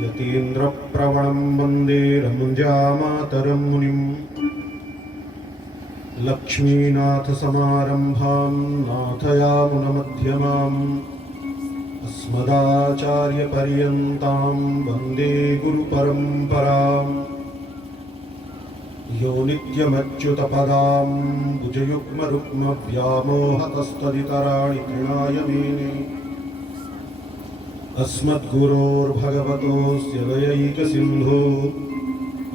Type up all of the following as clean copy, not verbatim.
यतीन्द्रप्रवणं वन्दे रमुञ्जामातरं मुनिं लक्ष्मीनाथसमारम्भां नाथयामुनमध्यमाम् अस्मदाचार्यपर्यन्तां वन्दे गुरुपरम्पराम् यो नित्यमच्युतपदां भुजयुग्मरुग्मव्यामोहतस्तदितराणि तृणाय मेने अस्मद्गुरोर्भगवतोऽस्य दयैकसिन्धो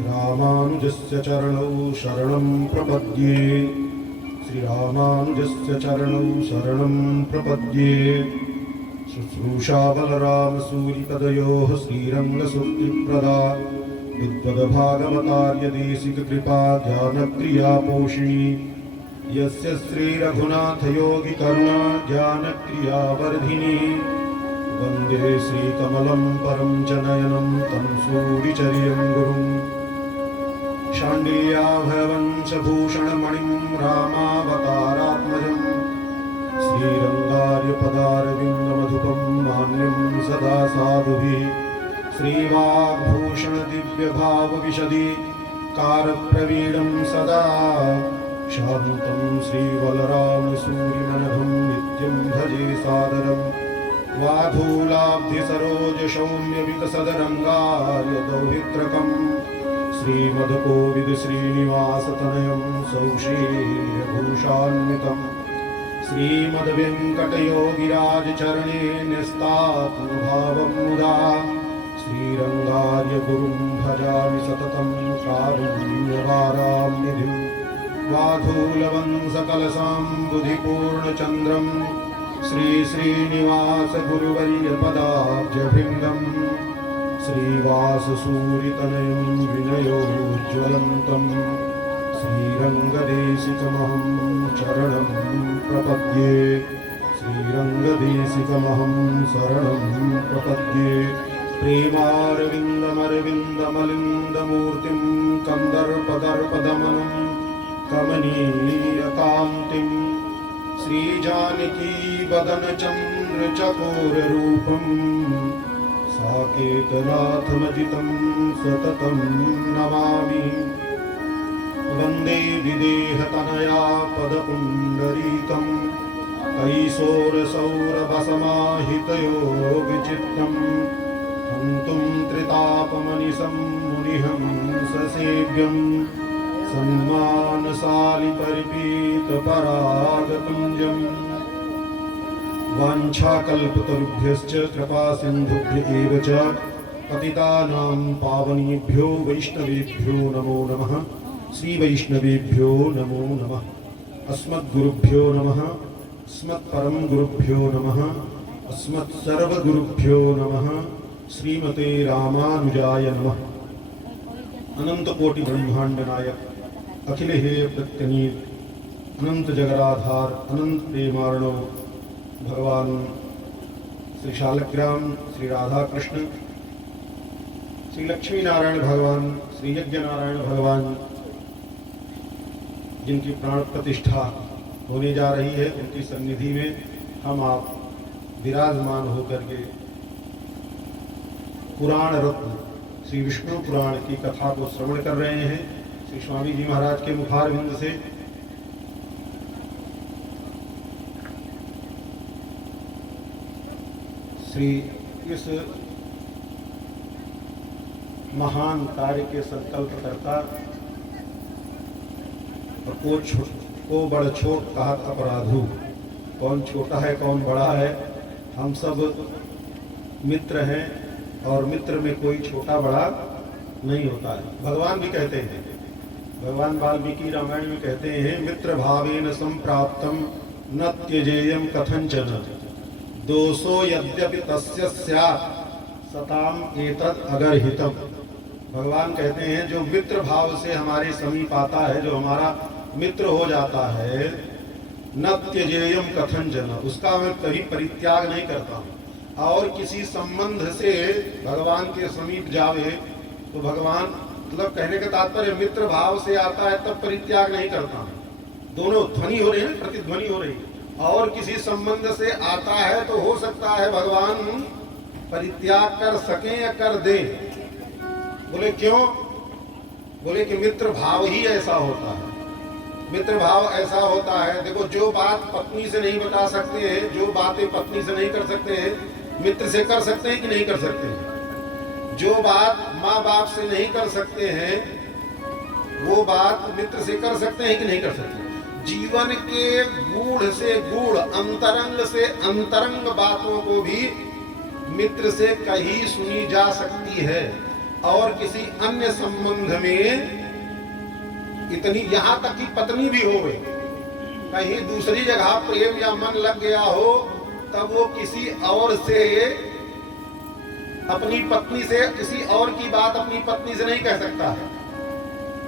रामानुजस्य चरणौ शरणं प्रपद्ये श्रीरामानुजस्य चरणौ शरणं प्रपद्ये शुश्रूषाबलरामसूरिपदयोः श्रीरङ्गसूक्तिप्रदा विद्वद्भागवतार्यदेशिककृपा ज्ञानक्रियापोषिणी यस्य श्रीरघुनाथयोगिकरुणा ज्ञानक्रियावर्धिनी वन्दे श्रीकमलं परं च नयनं तं सूरिचर्यं गुरुं शाण्डिल्याभयवंशभूषणमणिं रामावतारात्मजं श्रीरङ्गार्यपदारविन्दमधुपं मान्यं सदा साधुभिः श्रीवाग्भूषणदिव्यभावविशदि कारप्रवीणं सदा शान्तं श्रीबलरामसूरिमनघं नित्यं भजे सादरम् वाधूलाब्धिसरोजसौम्यविकसदरङ्गार्यदौहित्रकं श्रीमद्कोविदश्रीनिवासतनयं सौशीर्यभूषान्वितं श्रीमद्वेङ्कटयोगिराजचरणे न्यस्तात्मभावं मुदा श्रीरङ्गार्यगुरुं भजामि सततं कारुण्यवाराम्निधिं वाधूलवंशकलसाम्बुधिपूर्णचन्द्रं श्रीश्रीनिवास गुरुवर्यपदाब्जभृङ्गं श्रीवाससूरितनयं विनयोज्ज्वलन्तं श्रीरङ्गदेशिकमहं चरणं प्रपद्ये श्रीरङ्गदेशिकमहं शरणं प्रपद्ये प्रेमारविन्दमरविन्दमलिन्दमूर्तिं कन्दर्पदर्पदमनं कमनीयकान्तिं श्रीजानकी वदनचन्द्रचकोररूपं साकेतनाथमजितं सततं नमामि वन्दे विदेहतनया पदपुण्डरीकं कैशोरसौरभसमाहितयोगिचित्तं हन्तुं त्रितापमनिशं मुनिहंससेव्यं सन्मानशालिपरिपीतपरागपुञ्जम् वाञ्छाकल्पतरुभ्यश्च कृपासिन्धुभ्य एव च पतितानां पावनेभ्यो वैष्णवेभ्यो नमो नमः। श्रीवैष्णवेभ्यो नमो नमः। अस्मद्गुरुभ्यो नमः। अस्मत्परम गुरुभ्यो नमः। अस्मत्सर्वगुरुभ्यो नमः। श्रीमते रामानुजाय नमः। अनंत कोटि ब्रह्मांड नायक अखिल हे प्रत्यनीत अनंत जगराधार अनंत प्रेमार्णव भगवान श्री शालग्राम श्री राधा कृष्ण श्री लक्ष्मी नारायण भगवान श्री यज्ञ नारायण भगवान जिनकी प्राण प्रतिष्ठा होने जा रही है, उनकी सन्निधि में हम आप विराजमान होकर के पुराण रत्न श्री विष्णु पुराण की कथा को श्रवण कर रहे हैं। श्री स्वामी जी महाराज के मुखारविंद से श्री इस महान कार्य के संकल्पकर्ता और को बड़ छोट कहत अपराधु, कौन छोटा है कौन बड़ा है, हम सब मित्र हैं और मित्र में कोई छोटा बड़ा नहीं होता है। भगवान भी कहते हैं, भगवान वाल्मीकि रामायण में कहते हैं, मित्र भावेन संप्राप्तम न त्यजेयम कथंचन दोषो यद्यपि तस्य स्यात् सताम एतत् अगर हितम। भगवान कहते हैं जो मित्र भाव से हमारे समीप आता है, जो हमारा मित्र हो जाता है, न त्यजेयम कथंचन, उसका मैं कभी परित्याग नहीं करता हूँ। और किसी संबंध से भगवान के समीप जावे तो भगवान मतलब कहने का तात्पर्य मित्र भाव से आता है तब परित्याग नहीं करता हूँ। दोनों ध्वनि हो रही है, प्रतिध्वनि हो रही है। और किसी संबंध से आता है तो हो सकता है भगवान परित्याग कर सकें या कर दें। बोले क्यों? बोले कि मित्र भाव ही ऐसा होता है। मित्र भाव ऐसा होता है, देखो जो बात पत्नी से नहीं बता सकते हैं, जो बातें पत्नी से नहीं कर सकते हैं, मित्र से कर सकते हैं कि नहीं कर सकते हैं? जो बात माँ बाप से नहीं कर सकते हैं, वो बात मित्र से कर सकते हैं कि नहीं कर सकते? जीवन के गूढ़ से गूढ़, अंतरंग से अंतरंग बातों को भी मित्र से कही सुनी जा सकती है। और किसी अन्य संबंध में इतनी, यहां तक कि पत्नी भी हो गई, कहीं दूसरी जगह प्रेम या मन लग गया हो, तब वो किसी और से, अपनी पत्नी से किसी और की बात अपनी पत्नी से नहीं कह सकता है,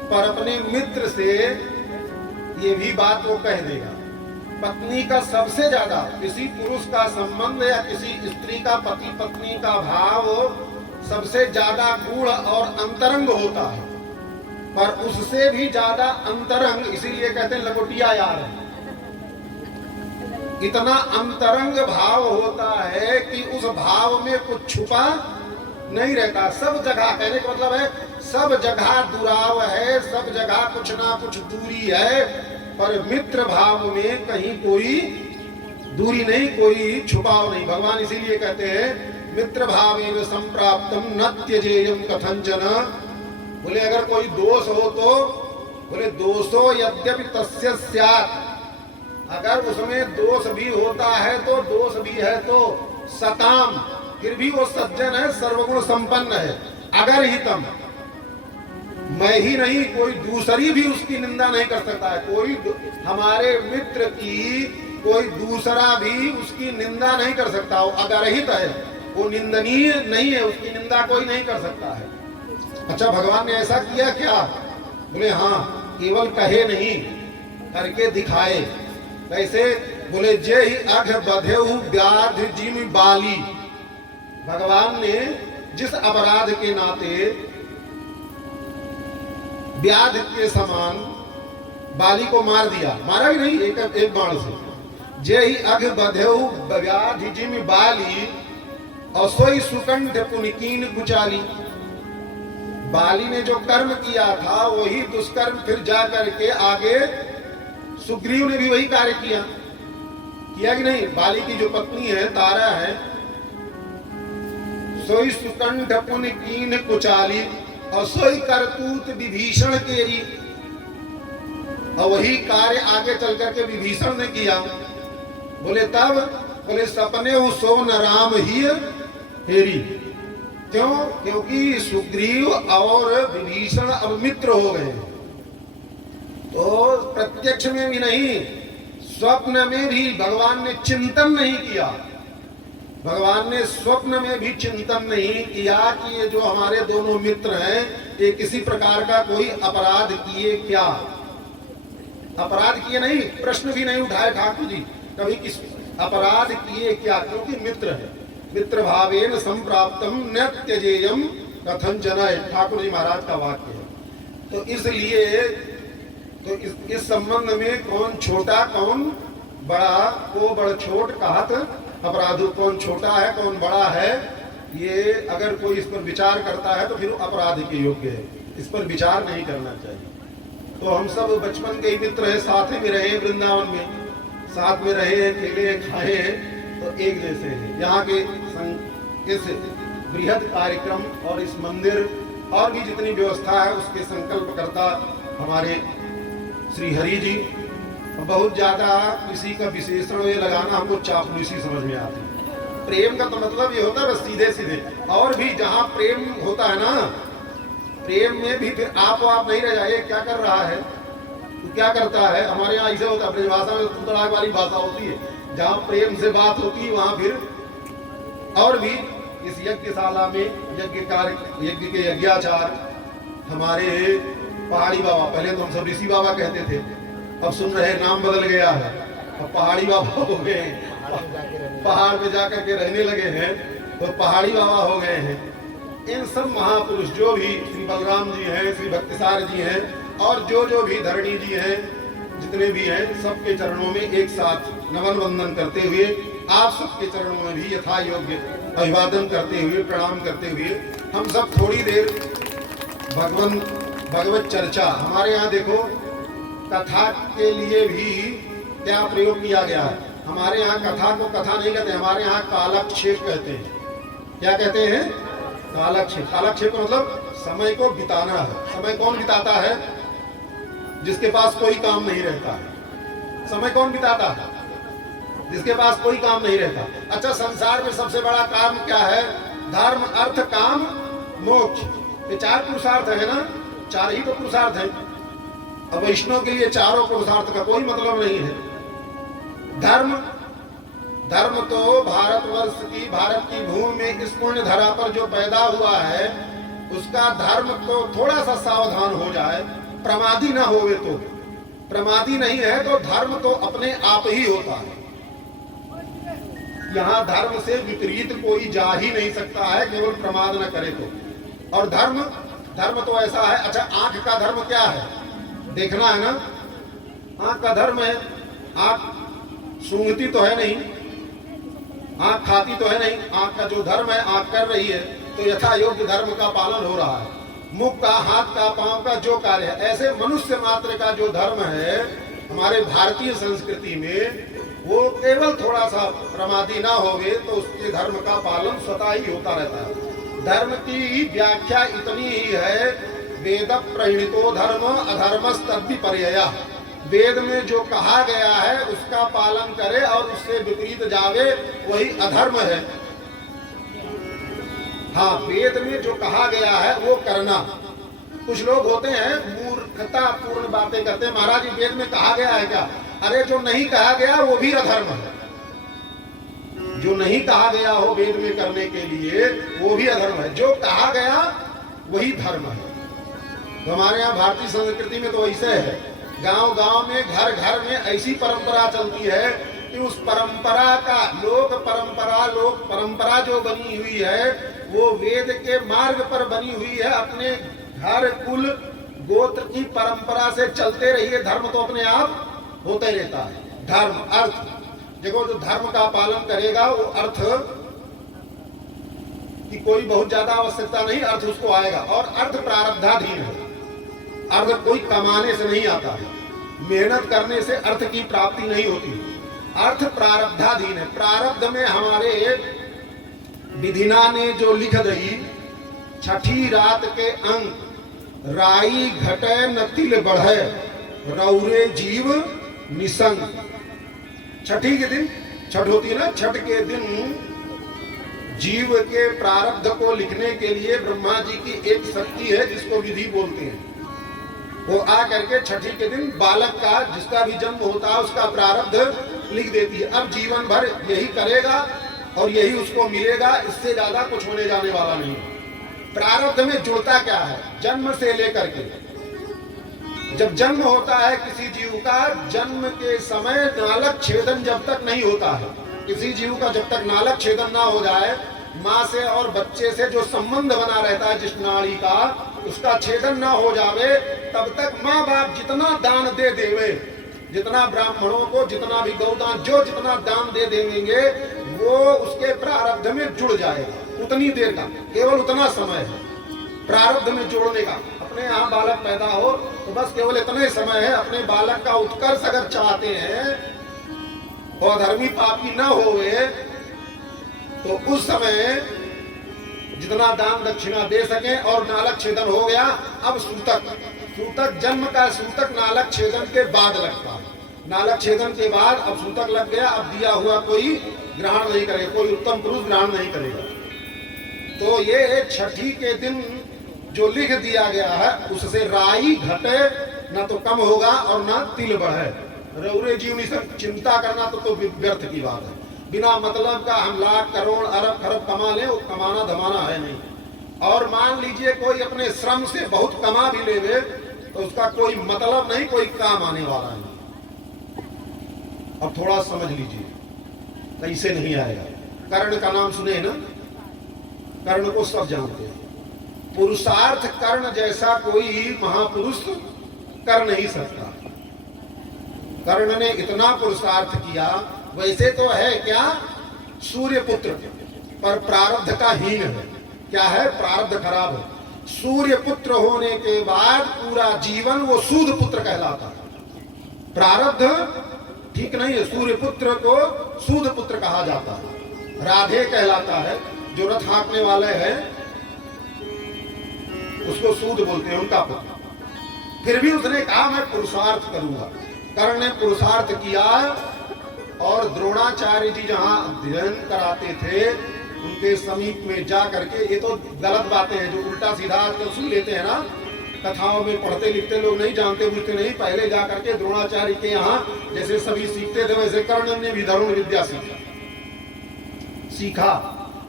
पर अपने मित्र से ये भी बात वो कह देगा। पत्नी का सबसे ज्यादा किसी पुरुष का संबंध या किसी स्त्री का पति पत्नी का भाव सबसे ज्यादा गूढ़ और अंतरंग होता है, पर उससे भी ज्यादा अंतरंग, इसीलिए कहते हैं लंगोटिया यार है। इतना अंतरंग भाव होता है कि उस भाव में कुछ छुपा नहीं रहता। सब जगह, कहने का मतलब है सब जगह दुराव है, सब जगह कुछ ना कुछ दूरी है, पर मित्र भाव में कहीं कोई दूरी नहीं, कोई छुपाव नहीं। भगवान इसीलिए कहते हैं मित्र भावेन संप्राप्तम न त्यजेयम कथंचन। बोले अगर कोई दोष हो तो, बोले दोषो यद्यपि तस्य स्यात्, अगर उसमें दोष भी होता है तो दोष भी है तो सताम, फिर भी वो सज्जन है, सर्वगुण संपन्न है। अगर ही तम, मैं ही नहीं कोई दूसरी भी उसकी निंदा नहीं कर सकता है। कोई हमारे मित्र की कोई दूसरा भी उसकी निंदा नहीं कर सकता। वो अगरहित है, वो निंदनीय नहीं है, उसकी निंदा कोई नहीं कर सकता है। अच्छा, भगवान ने ऐसा किया क्या? बोले हाँ, केवल कहे नहीं, करके दिखाए। कैसे? बोले जे ही अघ बधेहु व्याध जिम बाली। भगवान ने जिस अपराध के नाते व्याध के समान बाली को मार दिया, मारा भी नहीं एक बाण से, जे ही अघ बधेहु व्याध जिम बाली असोई सुकंठ पुनिकीन कुचाली। बाली ने जो कर्म किया था वही दुष्कर्म फिर जा करके आगे सुग्रीव ने भी वही कार्य किया कि नहीं? बाली की जो पत्नी है तारा है, सोई सुकंठ पुनिकीन कुचाली और सोई करतूत विभीषण केरी। और वही कार्य आगे चल करके विभीषण ने किया। बोले तब, बोले सपने वो सोन राम ही हेरी। क्यों? क्योंकि सुग्रीव और विभीषण अब मित्र हो गए। तो प्रत्यक्ष में भी नहीं, स्वप्न में भी भगवान ने चिंतन नहीं किया। भगवान ने स्वप्न में भी चिंतन नहीं किया कि ये जो हमारे दोनों मित्र हैं ये किसी प्रकार का कोई अपराध किए क्या। अपराध किए नहीं, प्रश्न भी नहीं उठाए ठाकुर जी कभी किस अपराध किए क्या, क्योंकि मित्र है। मित्र भावेन संप्राप्तम न त्यजेयम कथंचन, ठाकुर जी महाराज का वाक्य है। तो इसलिए तो इस संबंध में कौन छोटा कौन बड़ा, को बड़ छोट कहत अपराधु, कौन छोटा है कौन बड़ा है, ये अगर कोई इस पर विचार करता है तो फिर अपराध के योग्य है। इस पर विचार नहीं करना चाहिए। तो हम सब बचपन के ही मित्र हैं, साथ में रहे, वृंदावन में साथ में रहे, खेले खाए हैं, तो एक जैसे हैं। यहाँ के इस बृहद कार्यक्रम और इस मंदिर और भी जितनी व्यवस्था है उसके संकल्पकर्ता हमारे श्री हरि जी। बहुत ज्यादा किसी का विशेषण ये लगाना हमको चापलूसी समझ में आती है। प्रेम का तो मतलब ये होता है बस सीधे सीधे, और भी जहाँ प्रेम होता है ना, प्रेम में भी फिर आप नहीं रह जाए क्या कर रहा है, तो क्या करता है। हमारे यहाँ ऐसे होता है, अपनी भाषा में तड़ाक वाली भाषा होती है, जहाँ प्रेम से बात होती है वहाँ फिर और भी। इस यज्ञशाला में यज्ञ कार्य, यज्ञ के यज्ञाचार हमारे पहाड़ी बाबा, पहले तो हम सब ऋषि बाबा कहते थे, अब सुन रहे नाम बदल गया है, अब पहाड़ी बाबा हो गए हैं, पहाड़ पे जाकर के रहने लगे हैं तो पहाड़ी बाबा हो गए हैं। इन सब महापुरुष जो भी श्री बलराम जी हैं, श्री भक्तिसार जी हैं और जो भी धरणी जी हैं, जितने भी हैं, सबके चरणों में एक साथ नमन वंदन करते हुए आप सबके चरणों में भी यथा योग्य अभिवादन करते हुए, प्रणाम करते हुए हम सब थोड़ी देर भगवत चर्चा, हमारे यहाँ देखो कथा के लिए भी क्या प्रयोग किया गया है। हमारे यहाँ कथा को कथा नहीं कहते, हमारे यहाँ कालक्षेप कहते हैं। क्या कहते हैं? कालक्षेप। कालक्षेप मतलब समय को बिताना है। समय कौन बिताता है? जिसके पास कोई काम नहीं रहता है। समय कौन बिताता है? जिसके पास कोई काम नहीं रहता। अच्छा, संसार में सबसे बड़ा काम क्या है? धर्म, अर्थ, काम, मोक्ष। ये 4 पुरुषार्थ है ना, 4 ही तो पुरुषार्थ है। अब वैष्णव के लिए चारों पुरुषार्थ का कोई मतलब नहीं है। धर्म तो भारतवर्ष की, भारत की भूमि में इस पुण्य धरा पर जो पैदा हुआ है, उसका धर्म तो थोड़ा सा सावधान हो जाए, प्रमादी ना होवे तो। प्रमादी नहीं है तो धर्म तो अपने आप ही होता है। यहाँ धर्म से विपरीत कोई जा ही नहीं सकता है, केवल प्रमाद न करे तो। और धर्म तो ऐसा है। अच्छा, आंख का धर्म क्या है? देखना है ना। आंख का धर्म है, आंख सूंघती तो है नहीं, आंख खाती तो है नहीं। आंख का जो धर्म है, आंख कर रही है तो यथा योग्य धर्म का पालन हो रहा है। मुख का, हाथ का, पांव का जो कार्य है, ऐसे मनुष्य मात्र का जो धर्म है हमारे भारतीय संस्कृति में, वो केवल थोड़ा सा प्रमादी ना होवे तो उसके धर्म का पालन स्वतः ही होता रहता है। धर्म की व्याख्या इतनी ही है, वेद प्रणीतो धर्म अधर्मस्तद्विपर्ययः। वेद में जो कहा गया है उसका पालन करे और उससे विपरीत जावे, वही अधर्म है। हाँ, वेद में जो कहा गया है वो करना। कुछ लोग होते हैं मूर्खता पूर्ण बातें करते हैं, महाराज वेद में कहा गया है क्या? अरे जो नहीं कहा गया वो भी अधर्म है। जो नहीं कहा गया हो वेद में करने के लिए वो भी अधर्म है। जो कहा गया वही धर्म है। तो हमारे यहाँ भारतीय संस्कृति में तो ऐसे है, गांव गांव में, घर घर में ऐसी परंपरा चलती है कि उस परंपरा का लोक परंपरा जो बनी हुई है वो वेद के मार्ग पर बनी हुई है। अपने घर, कुल, गोत्र की परंपरा से चलते रहिए, धर्म तो अपने आप होता ही रहता है। धर्म, अर्थ, देखो जो धर्म का पालन करेगा वो अर्थ की कोई बहुत ज्यादा आवश्यकता नहीं, अर्थ उसको आएगा। और अर्थ प्रारब्धाधीन है। अर्थ कोई कमाने से नहीं आता है, मेहनत करने से अर्थ की प्राप्ति नहीं होती। अर्थ प्रारब्धाधीन है। प्रारब्ध में हमारे विधिना ने जो लिख दी, छठी रात के अंक, राई घटे न तिल बढ़े, रौरे जीव निसंग। छठी के दिन, छठ होती है ना, छठ के दिन जीव के प्रारब्ध को लिखने के लिए ब्रह्मा जी की एक शक्ति है जिसको विधि बोलते हैं। वो आ करके छठी के दिन बालक का, जिसका भी जन्म होता है, उसका प्रारब्ध लिख देती है। अब जीवन भर यही करेगा और यही उसको मिलेगा, इससे ज्यादा कुछ होने जाने वाला नहीं। प्रारब्ध में जुड़ता क्या है? जन्म से लेकर के, जब जन्म होता है किसी जीव का, जन्म के समय नालक छेदन जब तक नहीं होता है, किसी जीव का जब तक नालक छेदन ना हो जाए, माँ से और बच्चे से जो संबंध बना रहता है जिस नाड़ी का, उसका छेदन ना हो जावे, तब तक माँ बाप जितना दान दे देवे, जितना ब्राह्मणों को, जितना भी गौदान, जो जितना दान दे देंगे, वो उसके प्रारब्ध में जुड़ जाएगा। उतनी देर का, केवल उतना समय है प्रारब्ध में जोड़ने का। अपने यहाँ बालक पैदा हो तो बस केवल इतने समय है। अपने बालक का उत्कर्ष अगर चाहते हैं और धर्मी पापी न होवे तो उस समय जितना दान दक्षिणा दे सके। और नालक छेदन हो गया, अब सूतक जन्म का सूतक नालक छेदन के बाद लगता है। नालक छेदन के बाद अब सूतक लग गया, अब दिया हुआ कोई ग्रहण नहीं करेगा, कोई उत्तम पुरुष ग्रहण नहीं करेगा। तो ये छठी के दिन जो लिख दिया गया है, उससे राई घटे ना तो कम होगा और ना तिल बढ़े। रौरे जीवनी से चिंता करना तो व्यर्थ की बात है। बिना मतलब का हम लाख करोड़ अरब खरब कमा लें, वो कमाना धमाना है नहीं। और मान लीजिए कोई अपने श्रम से बहुत कमा भी लेवे तो उसका कोई मतलब नहीं, कोई काम आने वाला नहीं। अब थोड़ा समझ लीजिए, कैसे नहीं आएगा। कर्ण का नाम सुने ना, कर्ण को सब जानते हैं। पुरुषार्थ कर्ण जैसा कोई महापुरुष कर नहीं सकता। कर्ण ने इतना पुरुषार्थ किया। वैसे तो है क्या, सूर्य पुत्र, पर प्रारब्ध का हीन है। क्या है? प्रारब्ध खराब है। सूर्य पुत्र होने के बाद पूरा जीवन वो सूद पुत्र कहलाता है। प्रारब्ध ठीक नहीं है। सूर्य पुत्र को सूद पुत्र कहा जाता है। राधे कहलाता है, जो रथ हाँकने वाले हैं उसको सूद बोलते हैं, उनका पुत्र। फिर भी उसने कहा मैं पुरुषार्थ करूंगा। कर्ण ने पुरुषार्थ किया और द्रोणाचार्य जी जहां अध्ययन कराते थे उनके समीप में जा करके, ये तो गलत बातें हैं जो उल्टा सीधा आजकल सुन लेते हैं ना, कथाओं में पढ़ते लिखते लोग नहीं, जानते बुझते नहीं। पहले जा करके द्रोणाचार्य के यहाँ जैसे सभी सीखते थे वैसे कर्ण ने भी धनुर विद्या सीखा।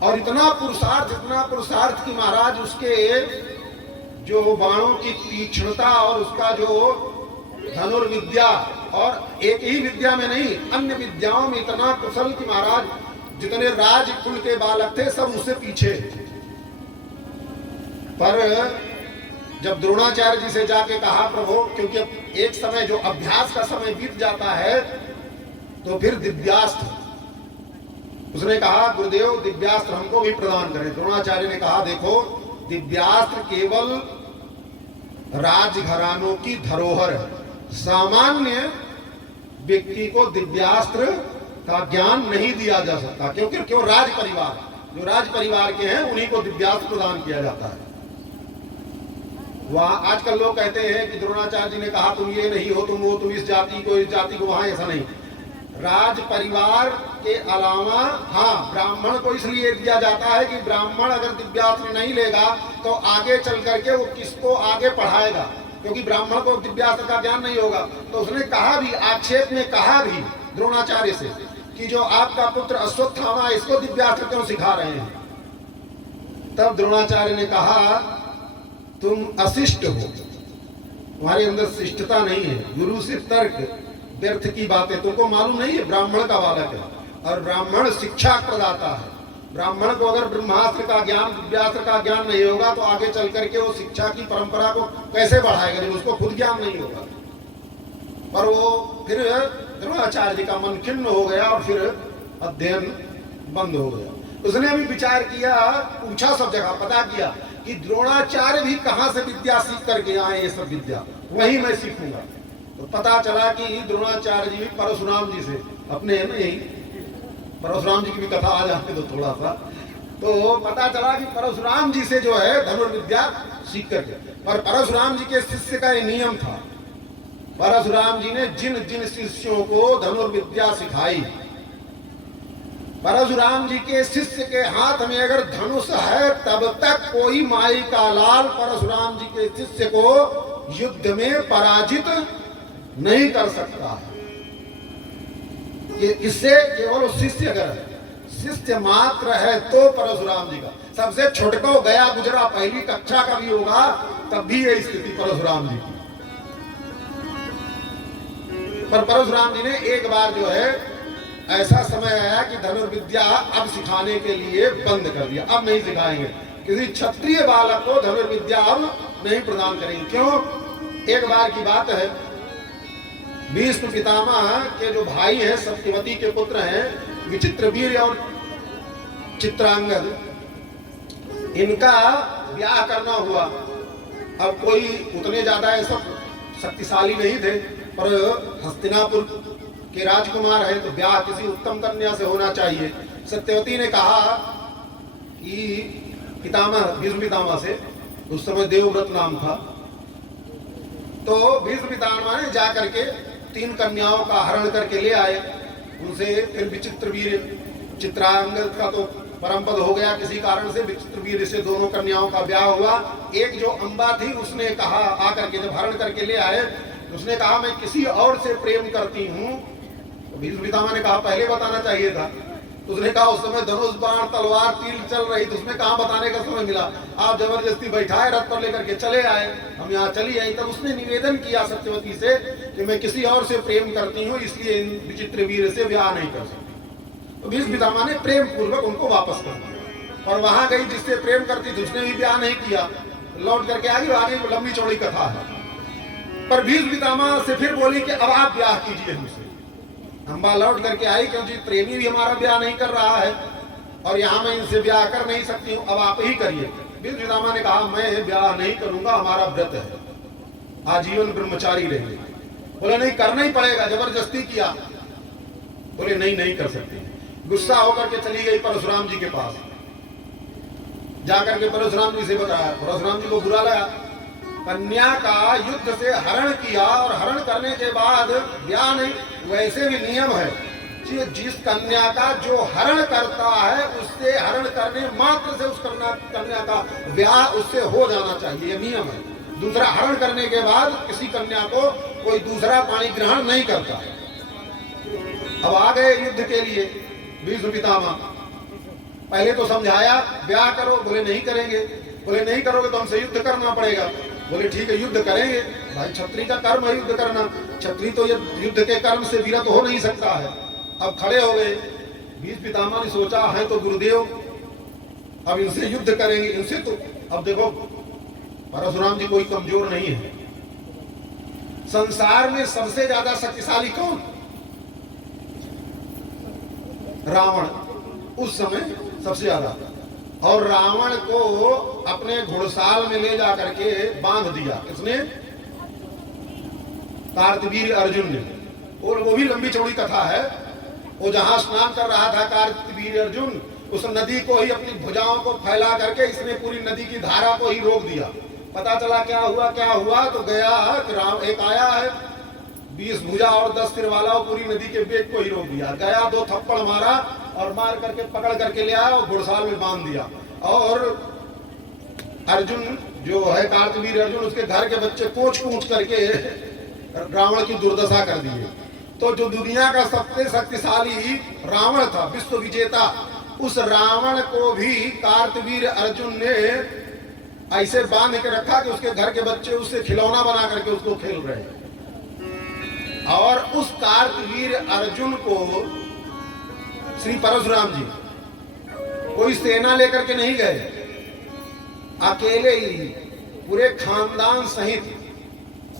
और इतना पुरुषार्थ कि महाराज उसके जो बाणों की तीक्ष्णता और उसका जो धनुर्विद्या, और एक ही विद्या में नहीं अन्य विद्याओं में इतना कुशल कि महाराज जितने राज कुल के बालक थे सब उससे पीछे। पर जब द्रोणाचार्य जी से जाके कहा प्रभु, क्योंकि अब एक समय जो अभ्यास का समय बीत जाता है तो फिर दिव्यास्त्र, उसने कहा गुरुदेव दिव्यास्त्र हमको भी प्रदान करें। द्रोणाचार्य ने कहा देखो दिव्यास्त्र केवल राजघरानों की धरोहर है। सामान्य व्यक्ति को दिव्यास्त्र का ज्ञान नहीं दिया जा सकता, क्योंकि क्यों? राज परिवार, जो राज परिवार के हैं उन्हीं को दिव्यास्त्र प्रदान किया जाता है। वहां आजकल लोग कहते हैं कि द्रोणाचार्य जी ने कहा तुम ये नहीं हो, तुम वो, तुम इस जाति को, वहां ऐसा नहीं। राज परिवार के अलावा हाँ ब्राह्मण को इसलिए दिया जाता है कि ब्राह्मण अगर दिव्यास्त्र नहीं लेगा तो आगे चल करके वो किसको आगे पढ़ाएगा, क्योंकि ब्राह्मण को दिव्यास्त्र का ज्ञान नहीं होगा। तो उसने कहा भी, आक्षेप में कहा भी द्रोणाचार्य से कि जो आपका पुत्र अश्वत्थामा इसको दिव्यास्त्र क्यों सिखा रहे हैं। तब द्रोणाचार्य ने कहा तुम अशिष्ट हो, तुम्हारे अंदर शिष्टता नहीं है। गुरु से तर्क व्यर्थ की बातें, तुमको मालूम नहीं है ब्राह्मण का बालक है और ब्राह्मण शिक्षा प्रदाता है। ब्राह्मण को अगर ब्रह्मास्त्र का ज्ञान, दिव्यास्त्र का ज्ञान नहीं होगा तो आगे चल करके वो शिक्षा की परंपरा को कैसे बढ़ाएगा जब उसको खुद ज्ञान नहीं होगा। पर वो फिर द्रोणाचार्य जी का मन खिन्न हो गया और फिर अध्ययन बंद हो गया। उसने अभी विचार किया, पूछा सब जगह, पता किया कि द्रोणाचार्य भी कहाँ से विद्या सीख करके आए, ये सब विद्या वही मैं सीखूंगा। तो पता चला कि द्रोणाचार्य जी परशुराम जी से, अपने है ना यही परशुराम जी की भी कथा आ जाती तो थोड़ा सा, तो पता चला कि परशुराम जी से जो है धनुर्विद्या सीख करके। और परशुराम जी के शिष्य का ये नियम था, परशुराम जी ने जिन जिन शिष्यों को धनुर्विद्या सिखाई, परशुराम जी के शिष्य के हाथ में अगर धनुष है तब तक कोई माई का लाल परशुराम जी के शिष्य को युद्ध में पराजित नहीं कर सकता है। इससे केवल शिष्य अगर है, शिष्य मात्र है तो परशुराम जी का सबसे छोटको गया गुजरा पहली कक्षा का भी होगा तब भी ये स्थिति परशुराम जी की। पर परशुराम जी ने एक बार जो है ऐसा समय आया कि धनुर्विद्या अब सिखाने के लिए बंद कर दिया, अब नहीं सिखाएंगे, किसी क्षत्रिय बालक को धनुर्विद्या अब नहीं प्रदान करेंगे। क्यों? एक बार की बात है, भीष्म पितामह के जो भाई हैं, सत्यवती के पुत्र हैं विचित्रवीर्य और चित्रांगद, इनका ब्याह करना हुआ। अब कोई उतने ज्यादा ये सब शक्तिशाली नहीं थे, पर हस्तिनापुर के राजकुमार है तो ब्याह किसी उत्तम कन्या से होना चाहिए। सत्यवती ने कहा कि पितामह, भीष्म पितामह से, उस समय देवव्रत नाम था, तो भीष्म पितामह ने जा करके 3 कन्याओं का हरण करके ले आए। उनसे फिर विचित्रवीर्य चित्रांगद का तो परमपद हो गया, किसी कारण से विचित्रवीर्य से दोनों कन्याओं का ब्याह हुआ। एक जो अम्बा थी उसने कहा आकर के, जब हरण करके ले आए, उसने कहा मैं किसी और से प्रेम करती हूँ। तो भीष्म पितामह ने कहा पहले बताना चाहिए था। तो उसने कहा उस समय धनुष बाण तलवार तीर चल रही, तो उसमें कहाँ बताने का समय मिला, आप जबरदस्ती बैठाए रथ पर लेकर के चले आए, हम यहाँ चली आई। तब उसने निवेदन किया सत्यवती से कि मैं किसी और से प्रेम करती हूँ, इसलिए विचित्रवीर्य से ब्याह नहीं कर सकती। तो भीष्म पितामह ने प्रेम पूर्वक उनको वापस कर दिया। और वहां गई जिससे प्रेम करती थी उसने भी ब्याह नहीं किया, लौट करके आ गई। आगे लंबी चौड़ी कथा है। पर भीष्म पितामह से फिर बोली कि अब आप ब्याह कीजिए हमसे। अम्बा लौट करके आई, क्योंकि प्रेमी भी हमारा ब्याह नहीं कर रहा है। और यहाँ मैं इनसे ब्याह कर नहीं सकती हूँ, अब आप ही करिए। भीष्म पितामह ने कहा मैं ब्याह नहीं करूंगा, हमारा व्रत है, आजीवन ब्रह्मचारी रहेंगे। बोले नहीं करना ही पड़ेगा, जबरदस्ती किया। बोले नहीं नहीं कर सकते। गुस्सा होकर के चली गई परशुराम जी के पास, जाकर के परशुराम जी से बताया। परशुराम जी को बुरा लगा, कन्या का युद्ध से हरण किया और हरण करने के बाद ब्याह नहीं। वैसे भी नियम है कि जिस कन्या का जो हरण करता है उससे हरण करने मात्र से उस कन्या का ब्याह उससे हो जाना चाहिए, ये नियम है। दूसरा हरण करने के बाद किसी कन्या को कोई दूसरा पाणी ग्रहण नहीं करता। अब आ गए युद्ध के लिए भीष्म पितामह। पहले तो समझाया ब्याह करो, बोले नहीं करेंगे। बोले नहीं करोगे तो हमसे युद्ध करना पड़ेगा। बोले ठीक है युद्ध करेंगे, भाई क्षत्रिय का कर्म है युद्ध करना, क्षत्रिय तो युद्ध के कर्म से विरत हो नहीं सकता है। अब खड़े हो गए। भीष्म पितामह ने सोचा है तो गुरुदेव, अब इनसे युद्ध करेंगे, इनसे तो अब देखो परशुराम जी कोई कमजोर नहीं है। संसार में सबसे ज्यादा शक्तिशाली कौन? रावण, उस समय सबसे ज्यादा। और रावण को अपने घुड़साल में ले जा करके बांध दिया किसने? कार्तवीर्य अर्जुन ने। और वो भी लंबी चौड़ी कथा है। वो जहां स्नान कर रहा था कार्तवीर्य अर्जुन, उस नदी को ही अपनी भुजाओं को फैला करके इसने पूरी नदी की धारा को ही रोक दिया। पता चला क्या हुआ तो गया राम एक आया है 20 भुजा और 10 सिर वाला, पूरी नदी के वेग को ही रोक दिया। गया 2 थप्पड़ मारा और मार करके पकड़ करके ले आया और घुड़साल में बांध दिया। और अर्जुन जो है कार्तवीर्य अर्जुन, उसके घर के बच्चे कोच कूच करके रावण की दुर्दशा कर दिए। तो जो दुनिया का सबसे शक्तिशाली रावण था, विश्व विजेता, उस रावण को भी कार्तवीर्य अर्जुन ने ऐसे बांध के रखा कि उसके घर के बच्चे उससे खिलौना बना करके उसको खेल रहे हैं। और उस कार्तवीर्य अर्जुन को श्री परशुराम जी कोई सेना लेकर के नहीं गए, अकेले ही पूरे खानदान सहित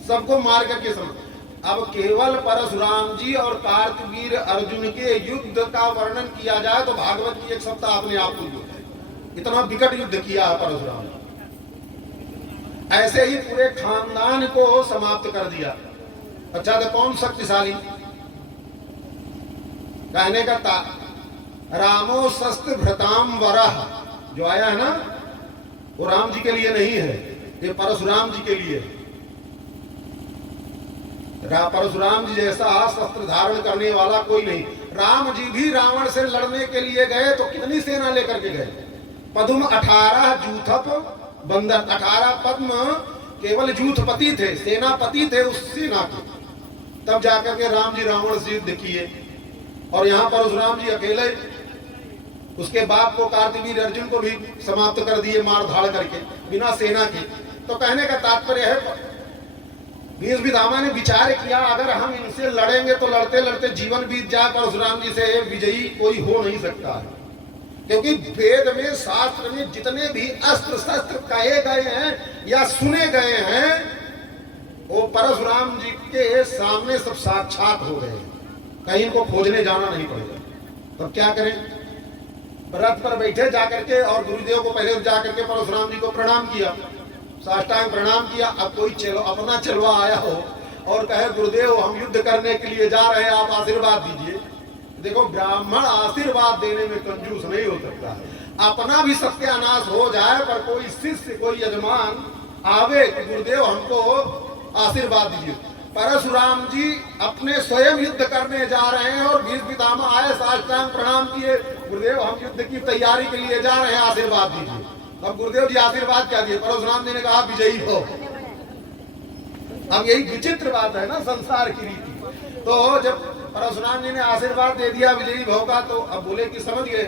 सबको मार करके समझ। अब केवल परशुराम जी और कार्तवीर्य अर्जुन के युद्ध का वर्णन किया जाए तो भागवत की 1 सप्ताह अपने आप को युद्ध है। इतना विकट युद्ध किया है परशुराम। ऐसे ही पूरे खानदान को समाप्त कर दिया। अच्छा तो कौन शक्तिशाली? कहने का था रामो शस्त्र भृताम वरह, जो आया है ना, वो राम जी के लिए नहीं है, ये परशुराम जी के लिए। परशुराम जी जैसा शस्त्र धारण करने वाला कोई नहीं। राम जी भी रावण से लड़ने के लिए गए तो कितनी सेना लेकर के गए? पद्म 18 जूथप बंदर, 18 पद्म केवल जूथपति थे, सेनापति थे उस सेना के। तब जाकर के राम जी रावण से युद्ध किए। और यहाँ परशुराम जी अकेले उसके बाप को कार्तवीर्य अर्जुन को भी समाप्त कर दिए मार धाड़ करके बिना सेना के। तो कहने का तात्पर्य है भीष्म पितामह ने विचार किया अगर हम इनसे लड़ेंगे तो लड़ते लड़ते जीवन बीत जाए, परशुराम जी से विजयी कोई हो नहीं सकता है। क्योंकि वेद में शास्त्र में जितने भी अस्त्र शस्त्र कहे गए हैं या सुने गए हैं वो परशुराम जी के सामने सब साक्षात हो गए। कहीं इनको खोजने जाना नहीं पड़ेगा। तब क्या करें? रथ पर बैठे जाकर के और गुरुदेव को पहले जाकर के परशुराम जी को प्रणाम किया, साष्टांग प्रणाम किया। अब कोई अपना चलवा आया हो और कहे गुरुदेव हम युद्ध करने के लिए जा रहे हैं, आप आशीर्वाद दीजिए। देखो ब्राह्मण आशीर्वाद देने में कंजूस नहीं हो सकता। अपना भी सत्यानाश हो जाए पर कोई शिष्य कोई यजमान आवे कि गुरुदेव हमको आशीर्वाद दीजिए। परशुराम जी अपने स्वयं युद्ध करने जा रहे हैं और भीष्म पितामह आए, साष्टांग प्रणाम किए, गुरुदेव हम युद्ध की तैयारी के लिए जा रहे हैं, आशीर्वाद दीजिए। अब गुरुदेव जी आशीर्वाद क्या दिए? परशुराम जी ने कहा विजयी हो। अब यही विचित्र बात है ना संसार की रीति। तो जब परशुराम जी ने आशीर्वाद दे दिया विजयी भव का, तो अब बोले कि समझ गए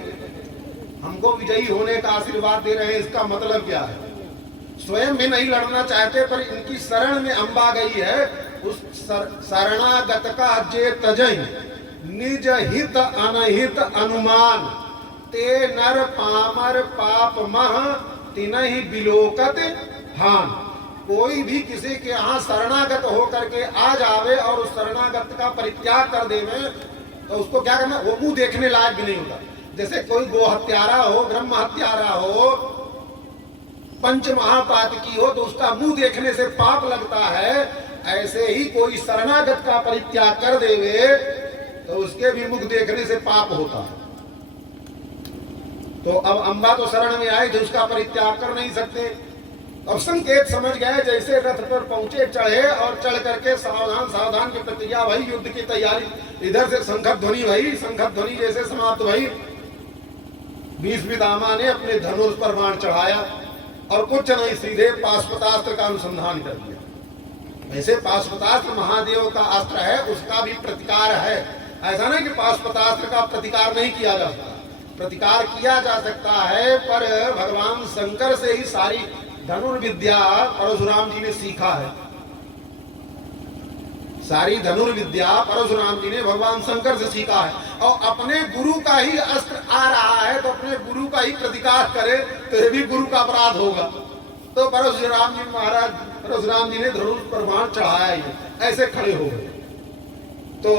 हमको विजयी होने का आशीर्वाद दे रहे हैं, इसका मतलब क्या है? स्वयं भी नहीं लड़ना चाहते पर इनकी शरण में अंबा गई है। उस शरणागत का जे तजई निज हित अनहित अनुमान ते नर पामर पाप मह तिनहि बिलोकत हान। कोई भी किसी के यहाँ शरणागत होकर के आ जावे और उस शरणागत का परित्याग कर देवे तो उसको क्या करना? वो मुंह देखने लायक भी नहीं होता। जैसे कोई गो हत्यारा हो, ब्रह्म हत्यारा हो, पंच महापातकी हो तो उसका मुंह देखने से पाप लगता है, ऐसे ही कोई शरणागत का परित्याग कर देवे तो उसके भी मुख देखने से पाप होता है। तो अब अम्बा तो शरण में आई तो उसका परित्याग कर नहीं सकते। अब संकेत समझ गए, जैसे रथ पर पहुंचे, चढ़े और चढ़ करके सावधान सावधान की प्रतिज्ञा भई, युद्ध की तैयारी। इधर से शंखक ध्वनि भई, शंखक ध्वनि जैसे समाप्त भई, भीष्मपितामह ने अपने धनुष पर बाण चढ़ाया और कुछ नहीं, सीधे पाशुपतास्त्र का अनुसंधान कर दिया। वैसे पाशुपतास्त्र महादेव का अस्त्र है, उसका भी प्रतिकार है। ऐसा नहीं कि पाशुपतास्त्र का प्रतिकार नहीं किया जा सकता, प्रतिकार किया जा सकता है, पर भगवान शंकर से ही सारी धनुर्विद्या परशुराम जी ने सीखा है। सारी धनुर्विद्या परशुराम जी ने भगवान शंकर से सीखा है, और अपने गुरु का ही अस्त्र आ रहा है तो अपने गुरु का ही प्रतिकार करे तो ये भी गुरु का अपराध होगा। तो परशुराम जी ने धनुष पर बाण चढ़ाया ही, ऐसे खड़े हो गए। तो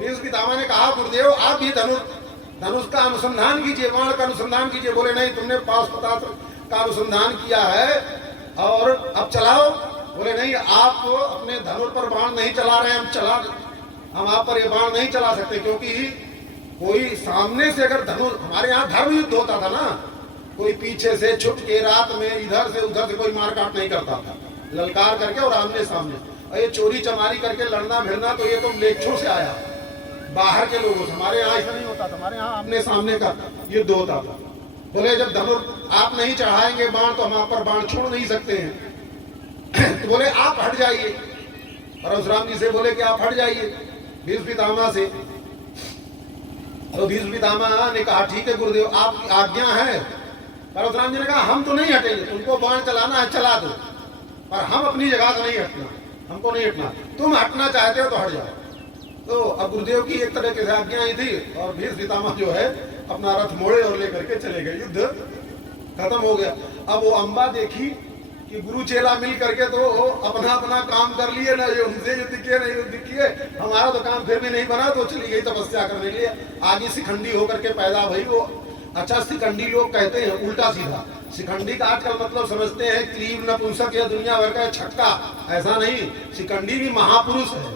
भीष्मपितामह ने कहा, गुरुदेव आप भी धनुष का अनुसंधान कीजिए, बाण का अनुसंधान कीजिए। बोले नहीं, तुमने पाशुपतास्त्र का अनुसंधान किया है और अब चलाओ। बोले नहीं, आप अपने धनुष पर बाण नहीं चला रहे हैं, हम आप पर ये बाण नहीं चला सकते, क्योंकि कोई सामने से अगर धनुष, हमारे यहाँ धर्म युद्ध होता था ना, कोई पीछे से छुप के रात में इधर से उधर से कोई मारकाट नहीं करता था, ललकार करके और आमने सामने। और ये चोरी चमारी करके लड़ना भिड़ना तो ये तो लेखों से आया, बाहर के लोगों से। हमारे यहाँ ऐसा नहीं होता था, हमारे यहाँ आमने सामने का युद्ध होता था। बोले जब धनुष आप नहीं चढ़ाएंगे बाण तो हम आप पर बाण छोड़ नहीं सकते हैं। तो बोले आप हट जाइए, परशुराम जी से बोले कि आप हट जाइए भीष्मपितामह से। तो भीष्मपितामह ने कहा ठीक है गुरुदेव, आपकी आज्ञा है। परशुराम जी ने कहा हम तो नहीं हटेंगे, तुमको बाण चलाना है चला दो, पर हम अपनी जगह से नहीं हटना, हमको नहीं हटना, तुम हटना चाहते हो तो हट जाओ। तो अब गुरुदेव की एक तरह की आज्ञा ही थी, और भीष्मपितामह जो है अपना रथ मोड़े और लेकर के चले गए। युद्ध खत्म हो गया। अब वो अम्बा देखी कि गुरु चेला मिल करके तो अपना अपना काम कर लिए ना, ये उनसे युद्ध किए ना युद्ध किए, हमारा तो काम फिर भी नहीं बना, तो चली गई तपस्या करने के लिए। आगे शिखंडी होकर के पैदा भई वो। अच्छा, शिखंडी लोग कहते हैं उल्टा सीधा, शिखंडी का आजकल मतलब समझते हैं क्लीब नपुंसक या दुनिया भर का छक्का, ऐसा नहीं। शिखंडी भी महापुरुष है,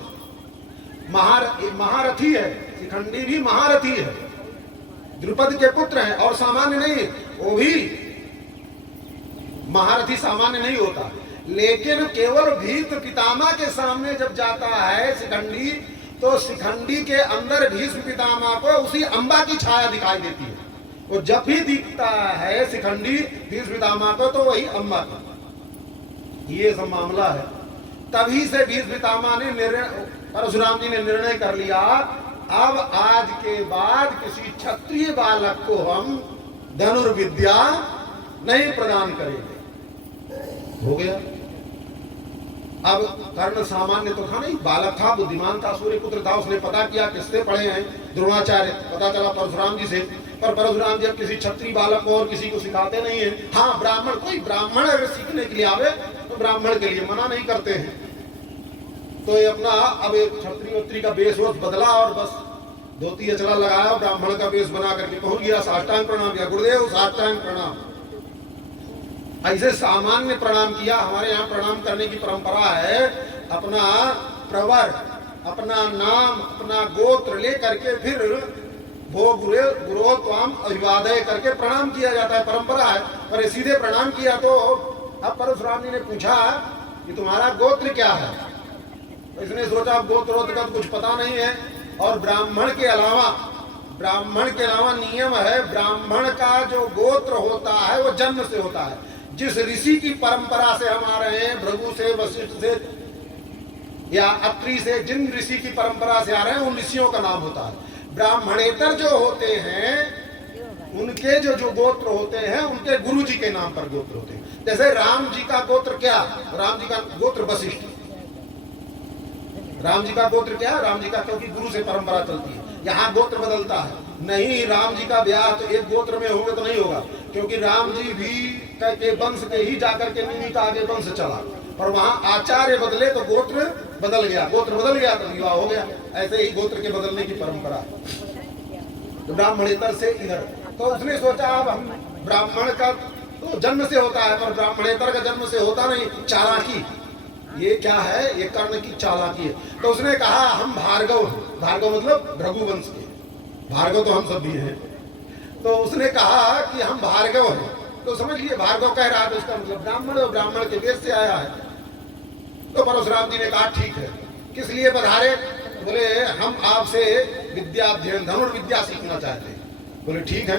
महारथी है, शिखंडी भी महारथी है, द्रुपद के पुत्र हैं, और सामान्य नहीं, वो भी महारथी सामान्य नहीं होता। लेकिन केवल भीष्म पितामह के सामने जब जाता है शिखंडी, तो शिखंडी के अंदर भीष्म पितामह को उसी अम्बा की छाया दिखाई देती है। वो जब भी दिखता है शिखंडी भीष्म पितामह को तो वही अम्बा की। ये सब मामला है। तभी से भीष्म पितामह ने परशुराम जी ने निर्णय कर लिया, अब आज के बाद किसी क्षत्रिय बालक को हम धनुर्विद्या नहीं प्रदान करेंगे। हो गया। अब कर्ण सामान्य तो था नहीं, बालक था, बुद्धिमान था, सूर्यपुत्र था, उसने पता किया, किससे पढ़े हैं, द्रोणाचार्य, पता चला परशुराम जी से। पर परशुराम जी अब किसी क्षत्रिय बालक को और किसी को सिखाते नहीं है। हाँ, ब्राह्मण, कोई ब्राह्मण अगर सीखने के लिए आवे तो ब्राह्मण के लिए मना नहीं करते हैं। तो ये अपना अब एक क्षत्रिय का वेश बदला और बस धोती अचला लगाया, ब्राह्मण का वेश बना करके पहुंच गया, साष्टांग प्रणाम किया, गुरुदेव साष्टांग प्रणाम। ऐसे सामान्य प्रणाम किया। हमारे यहाँ प्रणाम करने की परंपरा है, अपना प्रवर, अपना नाम, अपना गोत्र ले करके फिर भो गुरो त्वाम अभिवादय करके प्रणाम किया जाता है, परंपरा है। पर सीधे प्रणाम किया तो अब परशुराम जी ने पूछा कि तुम्हारा गोत्र क्या है? तो इसने सोचा गोत्र का कुछ पता नहीं है, और ब्राह्मण के अलावा नियम है, ब्राह्मण का जो गोत्र होता है वो जन्म से होता है। जिस ऋषि की परंपरा से हम आ रहे हैं, भृगु से, वशिष्ठ से या अत्रि से, जिन ऋषि की परंपरा से आ रहे हैं उन ऋषियों का नाम होता है। ब्राह्मणेतर जो होते हैं उनके जो गोत्र होते हैं उनके गुरु जी के नाम पर गोत्र होते हैं। जैसे राम जी का गोत्र क्या? राम जी का गोत्र वशिष्ठ। राम जी का गोत्र क्या? राम जी का, क्योंकि गुरु से परंपरा चलती है। यहाँ गोत्र बदलता है नहीं। राम जी का ब्याह तो एक गोत्र में होंगे तो नहीं होगा, क्योंकि राम जी भी के वंश के ही जाकर के निमी का आगे वंश चला, और वहाँ आचार्य बदले तो गोत्र बदल गया, गोत्र बदल गया तो विवाह हो गया। ऐसे ही गोत्र के बदलने की परंपरा है। ब्राह्मणेतर से इधर। तो उसने सोचा अब हम ब्राह्मण का तो जन्म से होता है पर ब्राह्मणेतर का जन्म से होता नहीं, चालाकी ये क्या है, ये कर्ण की चालाकी है। तो उसने कहा हम भार्गव हैं, भार्गव मतलब भृगुवंश के, भार्गव तो हम सब भी हैं। तो उसने कहा कि हम भार्गव हैं, तो समझ लिए भार्गव कह रहा है तो उसका मतलब ब्राह्मण और ब्राह्मण के देश से आया है। तो परशुराम जी ने कहा ठीक है, किस लिए पधारे? बोले हम आपसे विद्या अध्ययन धनुर्विद्या सीखना चाहते हैं। बोले ठीक है,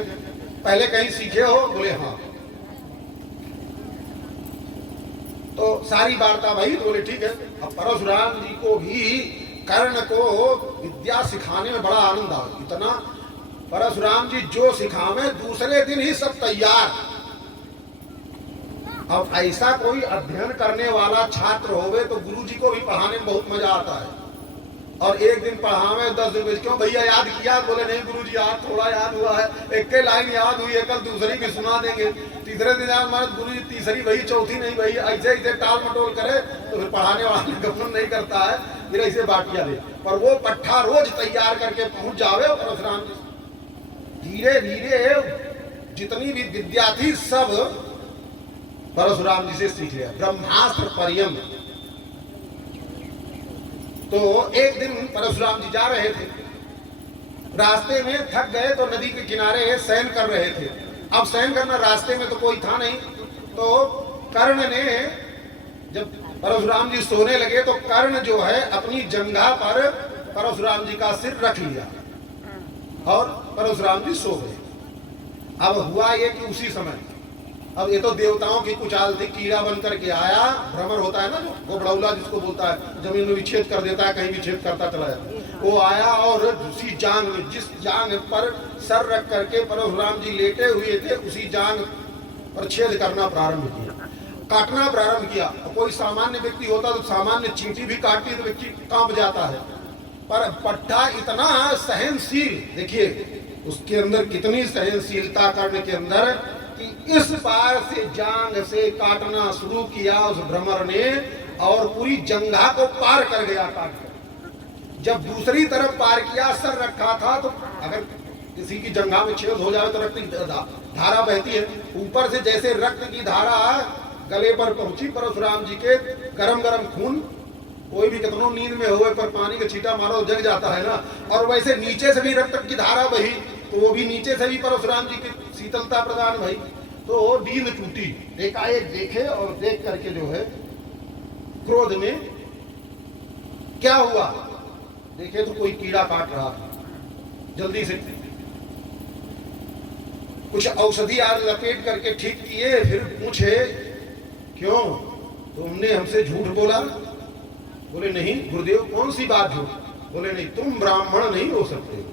पहले कहीं सीखे हो? बोले हाँ। तो सारी वार्ता भाई, तो बोले ठीक है। अब परशुराम जी को भी कर्ण को विद्या सिखाने में बड़ा आनंद आ, इतना परशुराम जी जो सिखावे दूसरे दिन ही सब तैयार। अब ऐसा कोई अध्ययन करने वाला छात्र होवे तो गुरुजी को भी पढ़ाने में बहुत मजा आता है। और एक दिन पढ़ावे 10 दिन, क्यों भैया याद किया? बोले नहीं गुरुजी याद थोड़ा याद हुआ है, एक के लाइन याद हुई है, कल दूसरी भी सुना देंगे। तीसरे दिन याद मारे गुरुजी तीसरी वही, चौथी नहीं वही, ऐसे ऐसे टाल मटोल करे तो फिर पढ़ाने वाला गमन नहीं करता है, फिर ऐसे बाटिया दे। पर वो पट्ठा रोज तैयार करके पहुंच जावे। परशुराम जी धीरे धीरे जितनी भी विद्या थी सब परशुराम जी से सीख लिया, ब्रह्मास्त्र पर्यंत। तो एक दिन परशुराम जी जा रहे थे, रास्ते में थक गए तो नदी के किनारे शयन कर रहे थे। अब शयन करना रास्ते में तो कोई था नहीं, तो कर्ण ने जब परशुराम जी सोने लगे तो कर्ण जो है अपनी जंघा पर परशुराम जी का सिर रख लिया और परशुराम जी सो गए। अब हुआ ये कि उसी समय, अब ये तो देवताओं की कुचाल थी, कीड़ा बन करके आया, भ्रमर होता है ना जो गोबड़ौला जिसको बोलता है, जमीन में विच्छेद कर देता है, कहीं विच्छेद करता चला जाता, वो आया और उसी जांग में, जिस जांग पर सर रख करके परशुराम जी लेटे हुए थे, उसी जांग पर छेद करना प्रारंभ किया, काटना प्रारंभ किया। कोई सामान्य व्यक्ति होता तो सामान्य चींटी भी काटती तो व्यक्ति कांप जाता है, पर पट्टा इतना सहनशील, देखिए उसके अंदर कितनी सहनशीलता कर्ण के अंदर, कि इस पार से जांग से काटना शुरू किया उस भ्रमर ने और पूरी जंघा को पार कर गया काट कर। जब दूसरी तरफ पार किया, सर रखा था, तो अगर किसी की जंघा में छेद हो जाए तो रक्त की धारा बहती है, ऊपर से जैसे रक्त की धारा गले पर पहुंची परशुराम जी के, गरम गरम खून, कोई भी कितनों नींद में हुए पर पानी का छींटा मारो जग जाता है ना, और वैसे नीचे से भी रक्त की धारा बही, तो वो भी नीचे से भी परशुराम जी की शीतलता प्रदान भई। तो नींद टूटी, एकाएक देखे और देख करके जो है क्रोध में क्या हुआ, देखे तो कोई कीड़ा काट रहा था, जल्दी से कुछ औषधि आज लपेट करके ठीक किए, फिर पूछे क्यों तुमने हमसे झूठ बोला? बोले नहीं गुरुदेव, कौन सी बात झूठ? बोले नहीं, तुम ब्राह्मण नहीं हो सकते,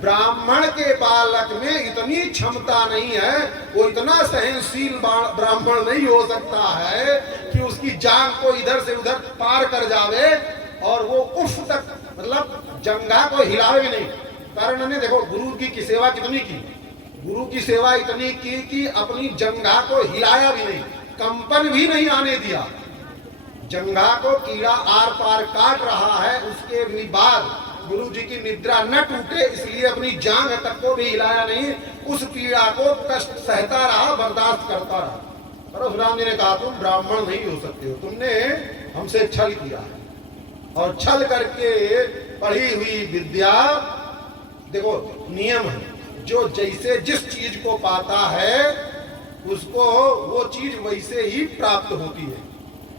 ब्राह्मण के बालक में इतनी क्षमता नहीं है, वो इतना सहनशील ब्राह्मण नहीं हो सकता है कि उसकी जांग को इधर से उधर पार कर जावे और वो उफ तक, मतलब जंघा को हिलावे भी नहीं। कर्ण ने देखो गुरु की सेवा कितनी की, गुरु की सेवा इतनी की कि अपनी जंघा को हिलाया भी नहीं, कंपन भी नहीं आने दिया। जंघा को कीड़ा आर पार काट रहा है, उसके भी बाद गुरु जी की निद्रा न टूटे इसलिए अपनी जांघ तक को भी हिलाया नहीं, उस पीड़ा को कष्ट सहता रहा, बर्दाश्त करता रहा। परशुराम जी ने कहा तुम ब्राह्मण नहीं हो सकते हो, तुमने हमसे छल किया और छल करके पढ़ी हुई विद्या, देखो नियम है, जो जैसे जिस चीज को पाता है उसको वो चीज वैसे ही प्राप्त होती है,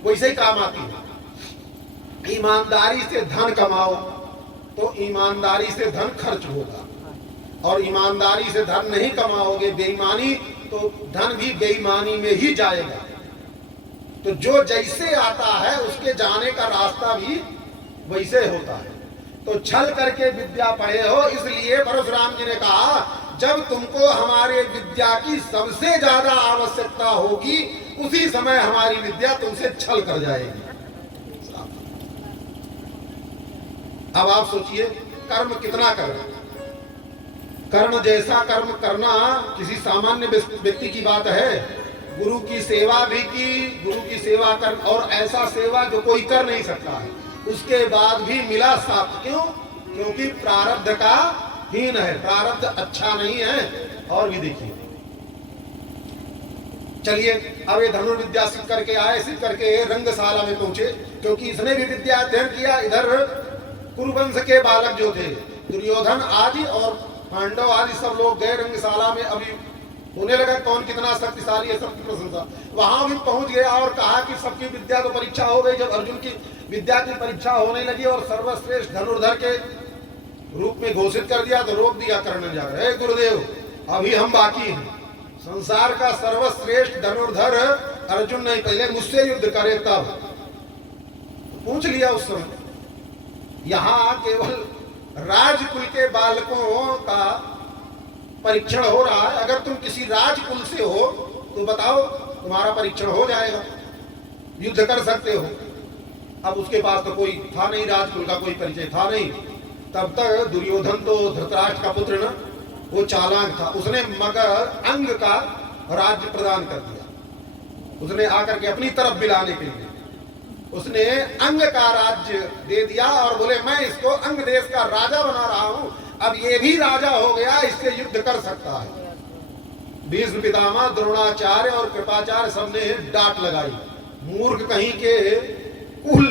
वैसे ही काम आती है। ईमानदारी से धन कमाओ तो ईमानदारी से धन खर्च होगा, और ईमानदारी से धन नहीं कमाओगे बेईमानी, तो धन भी बेईमानी में ही जाएगा। तो जो जैसे आता है उसके जाने का रास्ता भी वैसे होता है। तो छल करके विद्या पढ़े हो, इसलिए परशुराम जी ने कहा जब तुमको हमारे विद्या की सबसे ज्यादा आवश्यकता होगी उसी समय हमारी विद्या तुमसे छल कर जाएगी। अब आप सोचिए कर्म कितना करना, कर्ण जैसा कर्म करना किसी सामान्य व्यक्ति की बात है। गुरु की सेवा भी की, गुरु की सेवा कर, और ऐसा सेवा जो कोई कर नहीं सकता है, उसके बाद भी मिला साथ। क्यों? क्योंकि प्रारब्ध का हीन है, प्रारब्ध अच्छा नहीं है। और भी देखिए, चलिए अब ये धनुर्विद्या सीख करके आए, सीख करके रंगशाला में पहुंचे, क्योंकि इसने भी विद्या अध्ययन किया। इधर कुरुवंश के बालक जो थे, दुर्योधन आदि और पांडव आदि सब लोग गए रंगशाला में। अभी होने लगा कौन कितना शक्तिशाली है, सबकी प्रशंसा। वहां भी पहुंच गया और कहा कि सबकी विद्या तो परीक्षा हो गई। जब अर्जुन की विद्या की परीक्षा होने लगी और सर्वश्रेष्ठ धनुर्धर के रूप में घोषित कर दिया, तो रोक दिया कर्ण ने जाकर, हे गुरुदेव अभी हम बाकी हैं, संसार का सर्वश्रेष्ठ धनुर्धर अर्जुन नहीं, पहले मुझसे युद्ध करे तब। पूछ लिया उस समय। यहां केवल राजकुल के बालकों का परीक्षण हो रहा है। अगर तुम किसी राजकुल से हो तो बताओ, तुम्हारा परीक्षण हो जाएगा, युद्ध कर सकते हो। अब उसके पास तो कोई था नहीं, राजकुल का कोई परिचय था नहीं। तब तक दुर्योधन तो धृतराष्ट्र का पुत्र न, वो चालाक था। उसने मगर अंग का राज्य प्रदान कर दिया। उसने आकर के अपनी तरफ मिलाने के लिए उसने अंग का राज्य दे दिया और बोले मैं इसको अंग देश का राजा बना रहा हूं, अब ये भी राजा हो गया, इससे युद्ध कर सकता है। भीष्म पितामह, द्रोणाचार्य और कृपाचार्य सबने डांट लगाई, मूर्ख कहीं के, कुल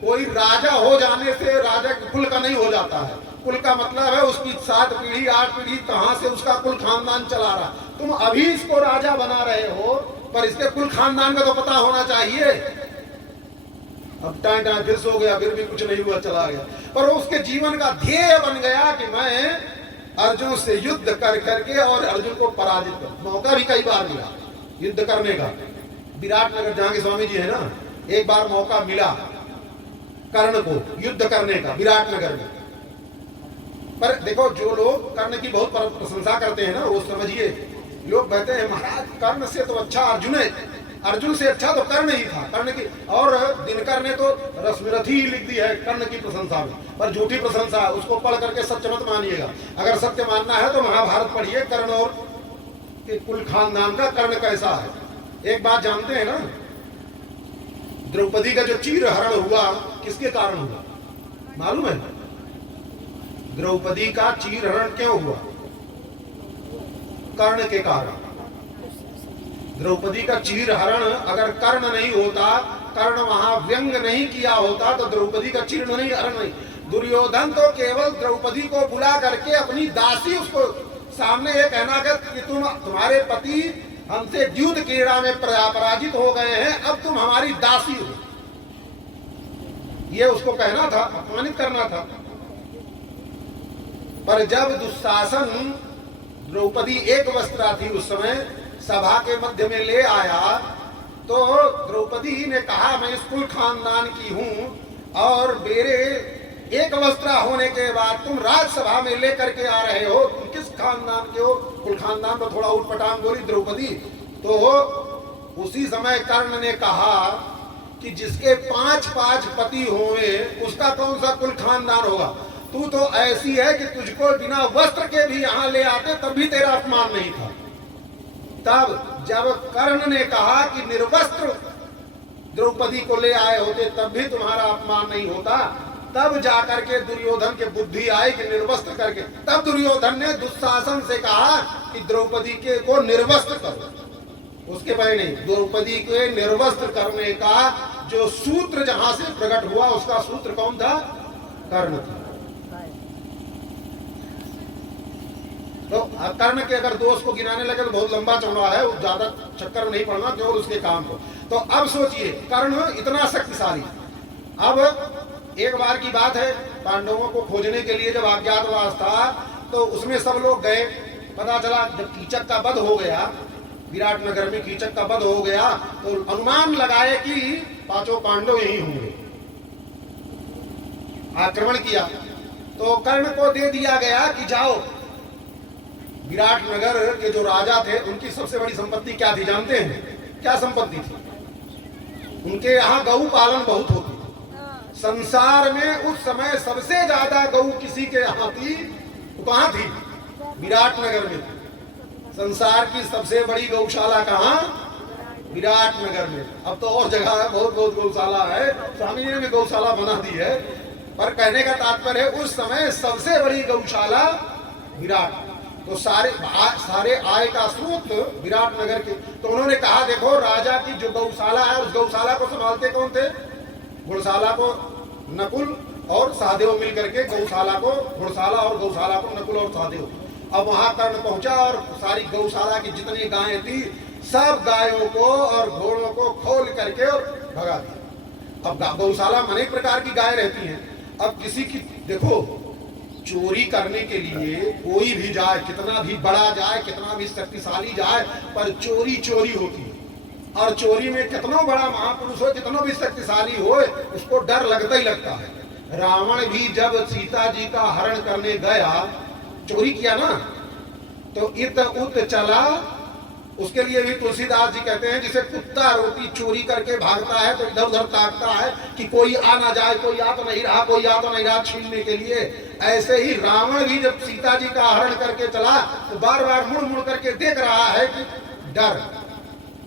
कोई राजा हो जाने से राजा कुल का नहीं हो जाता है। कुल का मतलब है उसकी 7 पीढ़ी 8 पीढ़ी कहां से उसका कुल खानदान चला रहा। तुम अभी इसको राजा बना रहे हो, पर इसके कुल खानदान का तो पता होना चाहिए। अब टाइम टाइम फिर सो गया, फिर भी कुछ नहीं हुआ, चला गया। पर उसके जीवन का ध्येय बन गया कि मैं अर्जुन से युद्ध कर करके और अर्जुन को पराजित कर। मौका भी कई बार मिला युद्ध करने का। विराटनगर जहां के स्वामी जी है ना, एक बार मौका मिला कर्ण को युद्ध करने का विराटनगर में। पर देखो, जो लोग कर्ण की बहुत प्रशंसा करते हैं ना, वो समझिए, लोग कहते हैं महाराज कर्ण से तो अच्छा अर्जुन है, अर्जुन से अच्छा तो कर्ण ही था। कर्ण की, और दिनकर ने तो रश्मिरथी ही लिख दी है कर्ण की प्रशंसा में, पर झूठी प्रशंसा है। उसको पढ़ करके सत्य मत मानिएगा। अगर सत्य मानना है तो महाभारत पढ़िए, कर्ण और के कुल खानदान का कर्ण कैसा है। एक बात जानते हैं ना, द्रौपदी का जो चीर हरण हुआ किसके कारण हुआ मालूम है? द्रौपदी का चीर हरण क्यों हुआ? कर्ण के कारण। द्रौपदी का चीर हरण अगर कर्ण नहीं होता, कर्ण वहां व्यंग नहीं किया होता, तो द्रौपदी का चीर नहीं हरण नहीं। दुर्योधन तो केवल द्रौपदी को बुला करके अपनी दासी, उसको सामने ये कहना कि तुम्हारे पति हमसे द्यूत क्रीड़ा में पराजित हो गए हैं, अब तुम हमारी दासी हो, ये उसको कहना था, अपमानित करना था। पर जब दुशासन द्रौपदी एक वस्त्रा थी उस समय, सभा के मध्य में ले आया, तो द्रौपदी ने कहा मैं इस कुल खानदान की हूं और मेरे एक वस्त्रा होने के बाद तुम राजसभा में लेकर के आ रहे हो, तुम किस खानदान के हो? कुल खानदान तो थोड़ा उटपटांग बोली द्रौपदी। तो उसी समय कर्ण ने कहा कि जिसके 5 पति होंगे उसका कौन सा कुल खानदान होगा? तू तो ऐसी है कि तुझको बिना वस्त्र के भी यहाँ ले आते तब भी तेरा अपमान नहीं था। तब जब कर्ण ने कहा कि निर्वस्त्र द्रौपदी को ले आए होते तब भी तुम्हारा अपमान नहीं होता, तब जाकर के दुर्योधन के बुद्धि आई कि निर्वस्त्र करके। तब दुर्योधन ने दुशासन से कहा कि द्रौपदी के को निर्वस्त्र करो। उसके पहले नहीं, द्रौपदी के निर्वस्त्र करने का जो सूत्र जहां से प्रकट हुआ, उसका सूत्र कौन था? कर्ण था। तो कर्ण के अगर दोष को गिनाने लगे तो बहुत लंबा चौड़ा है, ज्यादा चक्कर में नहीं पड़ना केवल उसके काम को। तो अब सोचिए, कर्ण इतना शक्तिशाली। अब एक बार की बात है, पांडवों को खोजने के लिए जब अज्ञातवास था तो उसमें सब लोग गए। पता चला जब कीचक का वध हो गया, विराटनगर में कीचक का वध हो गया, तो अनुमान लगाए कि 5 पांडव यही होंगे। आक्रमण किया तो कर्ण को दे दिया गया कि जाओ। विराटनगर के जो राजा थे उनकी सबसे बड़ी संपत्ति क्या थी जानते हैं? क्या संपत्ति थी? उनके यहाँ गऊ पालन बहुत होती थी। संसार में उस समय सबसे ज्यादा गऊ किसी के यहाँ थी, कहाँ थी? विराटनगर में थी। संसार की सबसे बड़ी गौशाला कहाँ? विराटनगर में। अब तो और जगह है, बहुत बहुत गौशाला है, स्वामी जी ने भी गौशाला बना दी है। पर कहने का तात्पर्य है उस समय सबसे बड़ी गौशाला विराट। तो सारे आय का स्रोत विराट नगर के। तो उन्होंने कहा देखो राजा की जो गौशाला है उस गौशाला को संभालते कौन थे? घुड़शाला को नकुल और सहदेव मिल करके घुड़शाला और गौशाला को नकुल और सहदेव। अब वहां कर्ण पहुंचा और सारी गौशाला की जितनी गायें थी सब गायों को और घोड़ों को खोल करके और भगा दिया। अब गौशाला में अनेक प्रकार की गाय रहती हैं। अब किसी की देखो चोरी करने के लिए कोई भी जाए, कितना भी बड़ा जाए, कितना भी शक्तिशाली जाए, पर चोरी चोरी होती है। और चोरी में कितना बड़ा महापुरुष हो, कितना भी शक्तिशाली हो, उसको डर लगता ही लगता है। रावण भी जब सीता जी का हरण करने गया, चोरी किया ना, तो इत उत चला। उसके लिए भी तुलसीदास जी कहते हैं जिसे कुत्ता रोटी चोरी करके भागता है तो इधर उधर ताकता है कि कोई आ ना जाए, कोई आ तो नहीं रहा, कोई आ तो नहीं रहा छीनने के लिए। ऐसे ही रावण भी जब सीता जी का हरण करके चला तो बार बार मुड़ मुड़ करके देख रहा है कि डर।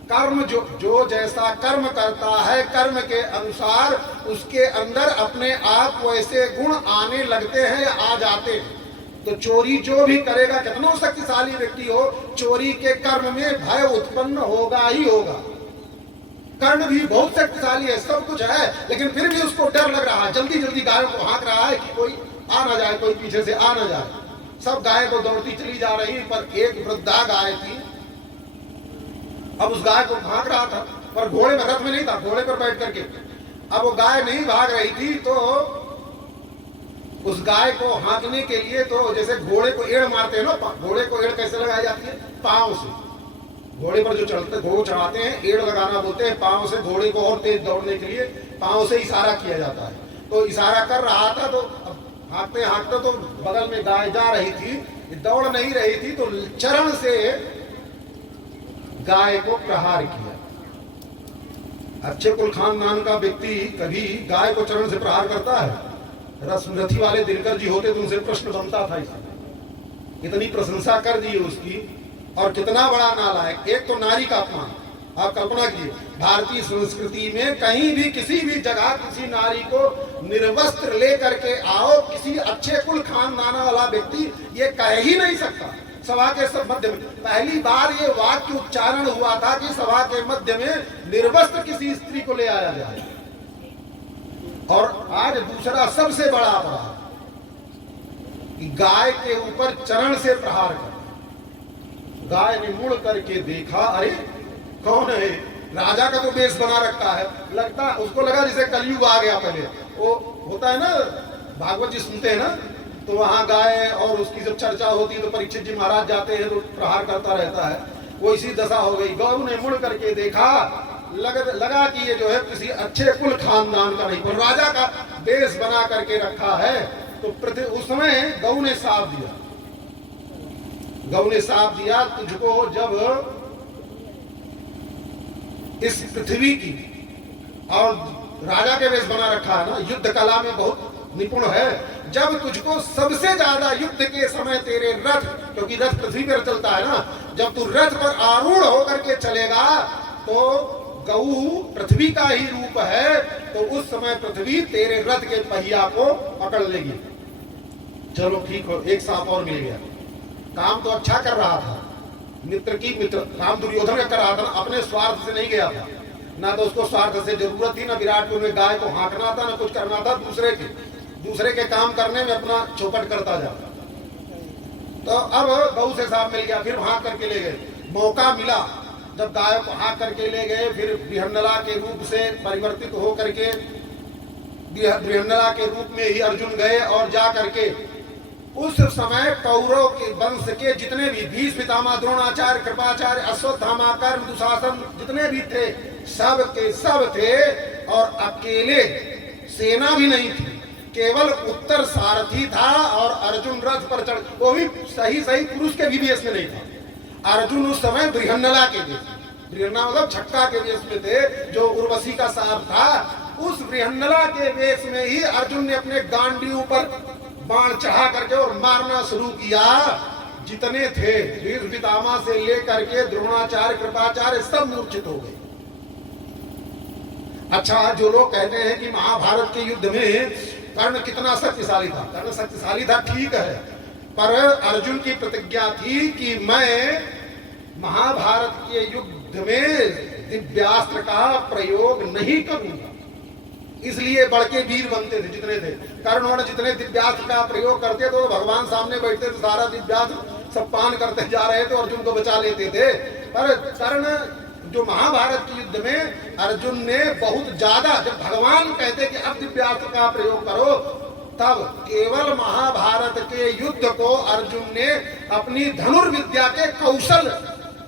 कर्म जो जैसा कर्म करता है कर्म के अनुसार उसके अंदर अपने आप वैसे गुण आने लगते हैं या आ जाते हैं। तो चोरी जो भी करेगा, कितना शक्तिशाली व्यक्ति हो, चोरी के कर्म में भय उत्पन्न होगा ही होगा। कर्ण भी बहुत शक्तिशाली है, सब कुछ है, लेकिन फिर भी उसको डर लग रहा है। जल्दी जल्दी गायों को हाँक रहा है कि कोई आ ना जाए, कोई पीछे से आ ना जाए। सब गाय को दौड़ती चली जा रही, पर एक वृद्धा गाय थी। अब उस गाय को भाग रहा था, पर घोड़े में, रथ में नहीं था, घोड़े पर बैठ करके। अब वो गाय नहीं भाग रही थी, तो उस गाय को हाँकने के लिए तो जैसे घोड़े को एड़ मारते हैं ना, घोड़े को एड़ कैसे लगाई जाती है? पांव से। घोड़े पर जो घोड़े चढ़ाते हैं एड़ लगाना बोलते हैं। पांव से घोड़े को और तेज दौड़ने के लिए पांव से इशारा किया जाता है। तो इशारा कर रहा था, तो हाँकते हाँकते तो बगल में गाय जा रही थी, दौड़ नहीं रही थी, तो चरण से गाय को प्रहार किया। अच्छे कुल खानदान का व्यक्ति कभी गाय को चरण से प्रहार करता है? रथी वाले दिनकर जी होते तो उनसे प्रश्न बनता था। इसमें इतनी प्रशंसा कर दी उसकी, और कितना बड़ा नालायक। एक तो नारी का अपमान, आप कल्पना कीजिए भारतीय संस्कृति में कहीं भी किसी भी जगह किसी नारी को निर्वस्त्र लेकर के आओ, किसी अच्छे कुल खानदान वाला व्यक्ति ये कह ही नहीं सकता। सभा के सब मध्य में पहली बार ये वाक्य उच्चारण हुआ था कि सभा के मध्य में निर्वस्त्र किसी स्त्री को ले आया जाए। और आज दूसरा सबसे बड़ा अपराध, गाय के ऊपर चरण से प्रहार कर। गाय ने मुड़ करके देखा, अरे कौन है? राजा का तो वेश बना रखा है, लगता उसको लगा जैसे कलयुग आ गया। पहले वो होता है ना, भागवत जी सुनते हैं ना, तो वहां गाय और उसकी जब चर्चा होती है तो परीक्षित जी महाराज जाते हैं तो प्रहार करता रहता है। वो इसी दशा हो गई। गौ ने मुड़ करके देखा, लगा कि ये जो है किसी अच्छे कुल खानदान का नहीं, पर राजा का वेश बना करके रखा है। तो उस समय गौ ने साफ दिया, तुझको जब इस पृथ्वी की, और राजा के वेश बना रखा है ना, युद्ध कला में बहुत निपुण है, जब तुझको सबसे ज्यादा युद्ध के समय तेरे रथ, क्योंकि रथ पृथ्वी पर चलता है ना, जब तू रथ पर आरूढ़ होकर के चलेगा तो गऊ पृथ्वी का ही रूप है, तो उस समय पृथ्वी तेरे रथ के पहिया को पकड़ लेगी। चलो ठीक हो, एक सांप और मिल गया। काम तो अच्छा कर रहा था, मित्र काम दुर्योधन का कर रहा था, अपने स्वार्थ से नहीं गया था ना, तो उसको स्वार्थ से जरूरत थी ना, विराटपुर में गाय को हाँकना था ना कुछ करना था, दूसरे के काम करने में अपना चौपट करता जा। तो अब गऊ से सांप मिल गया, फिर हाँक करके ले गए। मौका मिला जब गाय को हाँक करके ले गए, फिर बृहन्नला के रूप से परिवर्तित हो करके बृहन्नला के रूप में ही अर्जुन गए, और जा करके उस समय कौरव के वंश के जितने भी भीष्म पितामह, द्रोणाचार्य, कृपाचार्य, अश्वत्थामा, कर्ण, दुशासन जितने भी थे, सब के सब थे, और अकेले सेना भी नहीं थी, केवल उत्तर सारथी था। और अर्जुन रथ पर चढ़, वो भी सही पुरुष के भी वेश में नहीं था। अर्जुन उस समय बृहन्नला के वेश, बृहन्नला मतलब छक्का के वेश में थे, जो उर्वशी का साप था। उस बृहन्नला के वेश में ही अर्जुन ने अपने गांडी पर बाण चढ़ा करके और मारना शुरू किया। जितने थे भीष्म पितामह से लेकर के द्रोणाचार्य, कृपाचार्य, सब मूर्छित हो गए। अच्छा, जो लोग कहते हैं कि महाभारत के युद्ध में कर्ण कितना शक्तिशाली था, कर्ण शक्तिशाली था ठीक है, पर अर्जुन की प्रतिज्ञा थी कि मैं महाभारत के युद्ध में दिव्यास्त्र का प्रयोग नहीं करूंगा। इसलिए बड़के वीर बनते थे जितने थे। कर्ण और जितने दिव्यास्त्र का प्रयोग करते तो भगवान सामने बैठते थे, सारा दिव्यास्त्र सब पान करते जा रहे थे, अर्जुन को बचा लेते थे। पर कर्ण जो महाभारत के युद्ध में अर्जुन ने बहुत ज्यादा, जब भगवान कहते कि अब दिव्यास्त्र का प्रयोग करो, तब केवल महाभारत के युद्ध को अर्जुन ने अपनी धनुर्विद्या के कौशल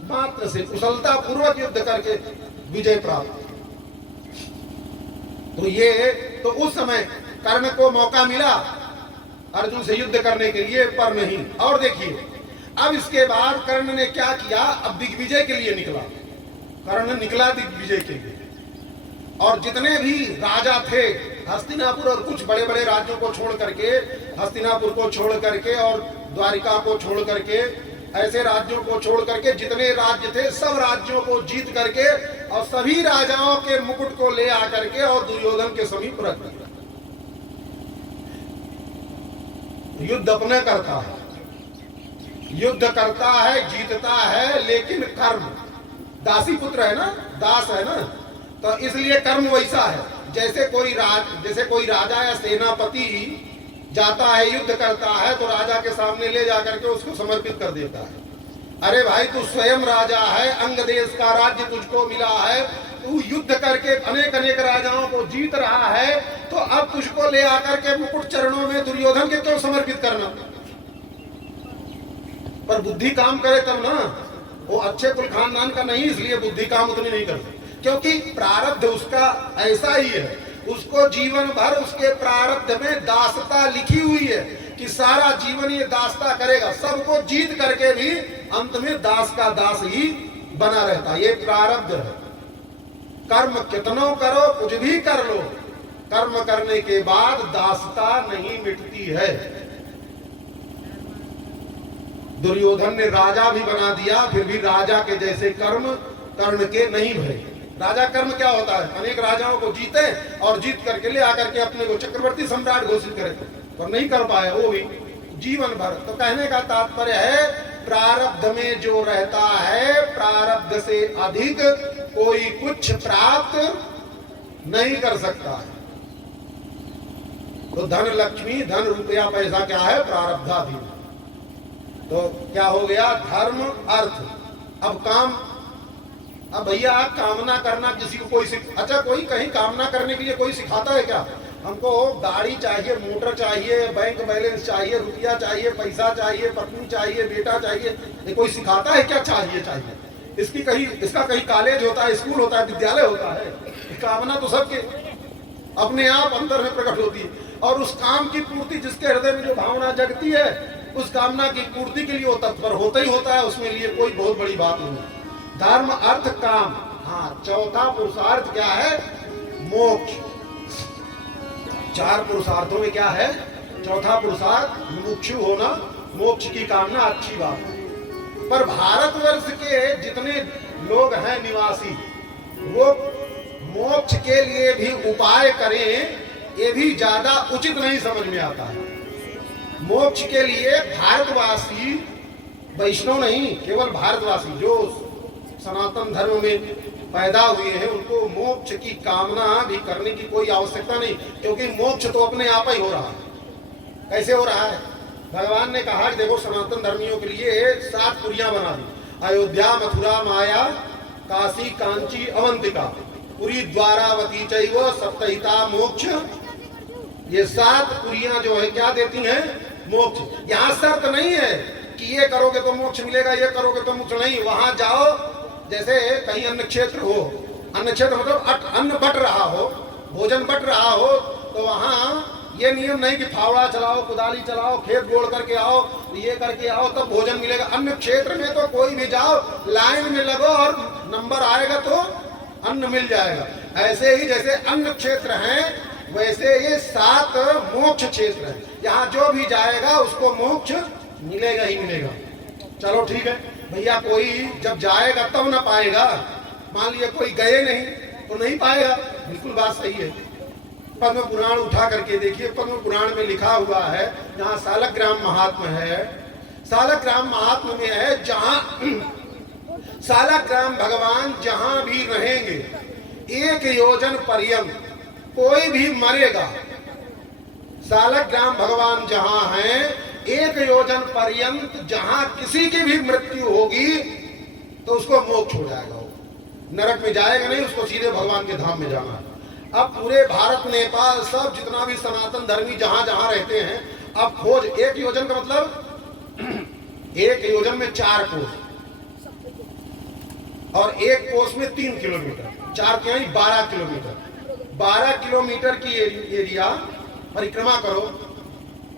मात्र से कुशलता पूर्वक युद्ध करके विजय प्राप्त। तो उस समय कर्ण को मौका मिला अर्जुन से युद्ध करने के लिए, पर नहीं। और देखिए अब इसके बाद कर्ण ने क्या किया, अब दिग्विजय के लिए निकला। कर्ण निकला दिग्विजय के लिए, और जितने भी राजा थे हस्तिनापुर और कुछ बड़े बड़े राज्यों को छोड़ करके, हस्तिनापुर को छोड़ करके और द्वारिका को छोड़ करके, ऐसे राज्यों को छोड़ करके जितने राज्य थे सब राज्यों को जीत करके और सभी राजाओं के मुकुट को ले आकर के और दुर्योधन के समीप रख दिया। युद्ध अपने करता है, युद्ध करता है, जीतता है, लेकिन कर्म, दासी पुत्र है ना, दास है ना, तो इसलिए कर्म वैसा है। जैसे कोई राजा या सेनापति जाता है, युद्ध करता है, तो राजा के सामने ले जाकर के उसको समर्पित कर देता है। अरे भाई तू स्वयं राजा है, अंग देश का राज्य तुझको मिला है, तू युद्ध करके अनेक अनेक राजाओं को जीत रहा है, तो अब तुझको ले आकर के मुकुट चरणों में दुर्योधन के क्यों समर्पित करना। पर बुद्धि काम करे तब ना, वो अच्छे कुल खानदान का नहीं, इसलिए बुद्धि काम उतनी नहीं करती, क्योंकि प्रारब्ध उसका ऐसा ही है। उसको जीवन भर उसके प्रारब्ध में दासता लिखी हुई है कि सारा जीवन ये दासता करेगा, सबको जीत करके भी अंत में दास का दास ही बना रहता। ये प्रारब्ध है। कर्म कितनों करो, कुछ भी कर लो, कर्म करने के बाद दासता नहीं मिटती है। दुर्योधन ने राजा भी बना दिया, फिर भी राजा के जैसे कर्म कर्ण के नहीं भरे। राजा कर्म क्या होता है, अनेक राजाओं को जीते और जीत करके ले आकर के अपने को चक्रवर्ती सम्राट घोषित करे, पर नहीं कर पाया वो भी जीवन भर। तो कहने का तात्पर्य है प्रारब्ध में जो रहता है, प्रारब्ध से अधिक कोई कुछ प्राप्त नहीं कर सकता है। तो धन लक्ष्मी, धन रुपया पैसा क्या है, प्रारब्धाधीन। तो क्या हो गया, धर्म अर्थ। अब काम, अब भैया कामना करना किसी को कोई अच्छा कोई कहीं कामना करने के लिए कोई सिखाता है क्या? हमको गाड़ी चाहिए, मोटर चाहिए, बैंक बैलेंस चाहिए, रुपया चाहिए, पैसा चाहिए, पत्नी चाहिए, बेटा चाहिए, ये कोई सिखाता है क्या? चाहिए। इसका कहीं कॉलेज होता है, स्कूल होता है, विद्यालय होता है? कामना तो सबके अपने आप अंदर में प्रकट होती है, और उस काम की पूर्ति जिसके हृदय में जो भावना जगती है, उस कामना की पूर्ति के लिए वो तत्पर होता ही होता है। उसमें लिए कोई बहुत बड़ी बात नहीं। धर्म अर्थ काम, हाँ, चौथा पुरुषार्थ क्या है, मोक्ष। चार पुरुषार्थों में क्या है, चौथा पुरुषार्थ मुमुक्षु होना, मोक्ष की कामना, अच्छी बात है। पर भारतवर्ष के जितने लोग हैं निवासी, वो मोक्ष के लिए भी उपाय करें, ये भी ज्यादा उचित नहीं समझ में आता है। मोक्ष के लिए भारतवासी, वैष्णव नहीं, केवल भारतवासी जो सनातन धर्म में पैदा हुए हैं, उनको मोक्ष की कामना भी करने की कोई आवश्यकता नहीं, क्योंकि मोक्ष तो अपने आप ही हो रहा है। कैसे हो रहा है? भगवान ने कहा कि देखो सनातन धर्मियों के लिए 7 पुरियां बना दी, अयोध्या, मथुरा, माया, काशी, कांची, अवंतिका, पुरी, द्वारावती चैव सप्तहिता मोक्ष। ये 7 पुरियां जो है क्या देती हैं, मोक्ष। यहाँ शर्त नहीं है कि ये करोगे तो मोक्ष मिलेगा, ये करोगे तो मोक्ष नहीं। वहां जाओ, जैसे कहीं अन्न क्षेत्र हो, अन्न क्षेत्र मतलब अन्न बट रहा हो, भोजन बट रहा हो, तो वहां ये नियम नहीं कि फावड़ा चलाओ, कुदाली चलाओ, खेत गोड़ करके आओ, ये करके आओ तब भोजन मिलेगा। अन्न क्षेत्र में तो कोई भी जाओ, लाइन में लगो और नंबर आएगा तो अन्न मिल जाएगा। ऐसे ही जैसे अन्न क्षेत्र हैं, वैसे ये 7 मोक्ष क्षेत्र है। यहाँ जो भी जाएगा उसको मोक्ष मिलेगा ही मिलेगा। चलो ठीक है भैया, कोई जब जाएगा तब ना पाएगा। मान लिया कोई गए नहीं तो नहीं पाएगा, बिल्कुल बात सही है। पद्म पुराण उठा करके देखिए, पद्म पुराण में लिखा हुआ है, जहाँ सालग्राम महात्मा है, सालग्राम महात्म्य में है, जहां सालग्राम भगवान जहां भी रहेंगे 1 योजन पर्यंत कोई भी मरेगा, सालग्राम भगवान जहां हैं 1 योजन पर्यंत जहां किसी की भी मृत्यु होगी तो उसको मोक्ष हो जाएगा, नरक में जाएगा नहीं, उसको सीधे भगवान के धाम में जाना है। अब पूरे भारत नेपाल सब जितना भी सनातन धर्मी जहां जहां रहते हैं, अब खोज 1 योजन का मतलब 1 योजन में 4 कोस और 1 कोस में 3 किलोमीटर, 4 के 12 किलोमीटर, 12 किलोमीटर की एरिया परिक्रमा करो।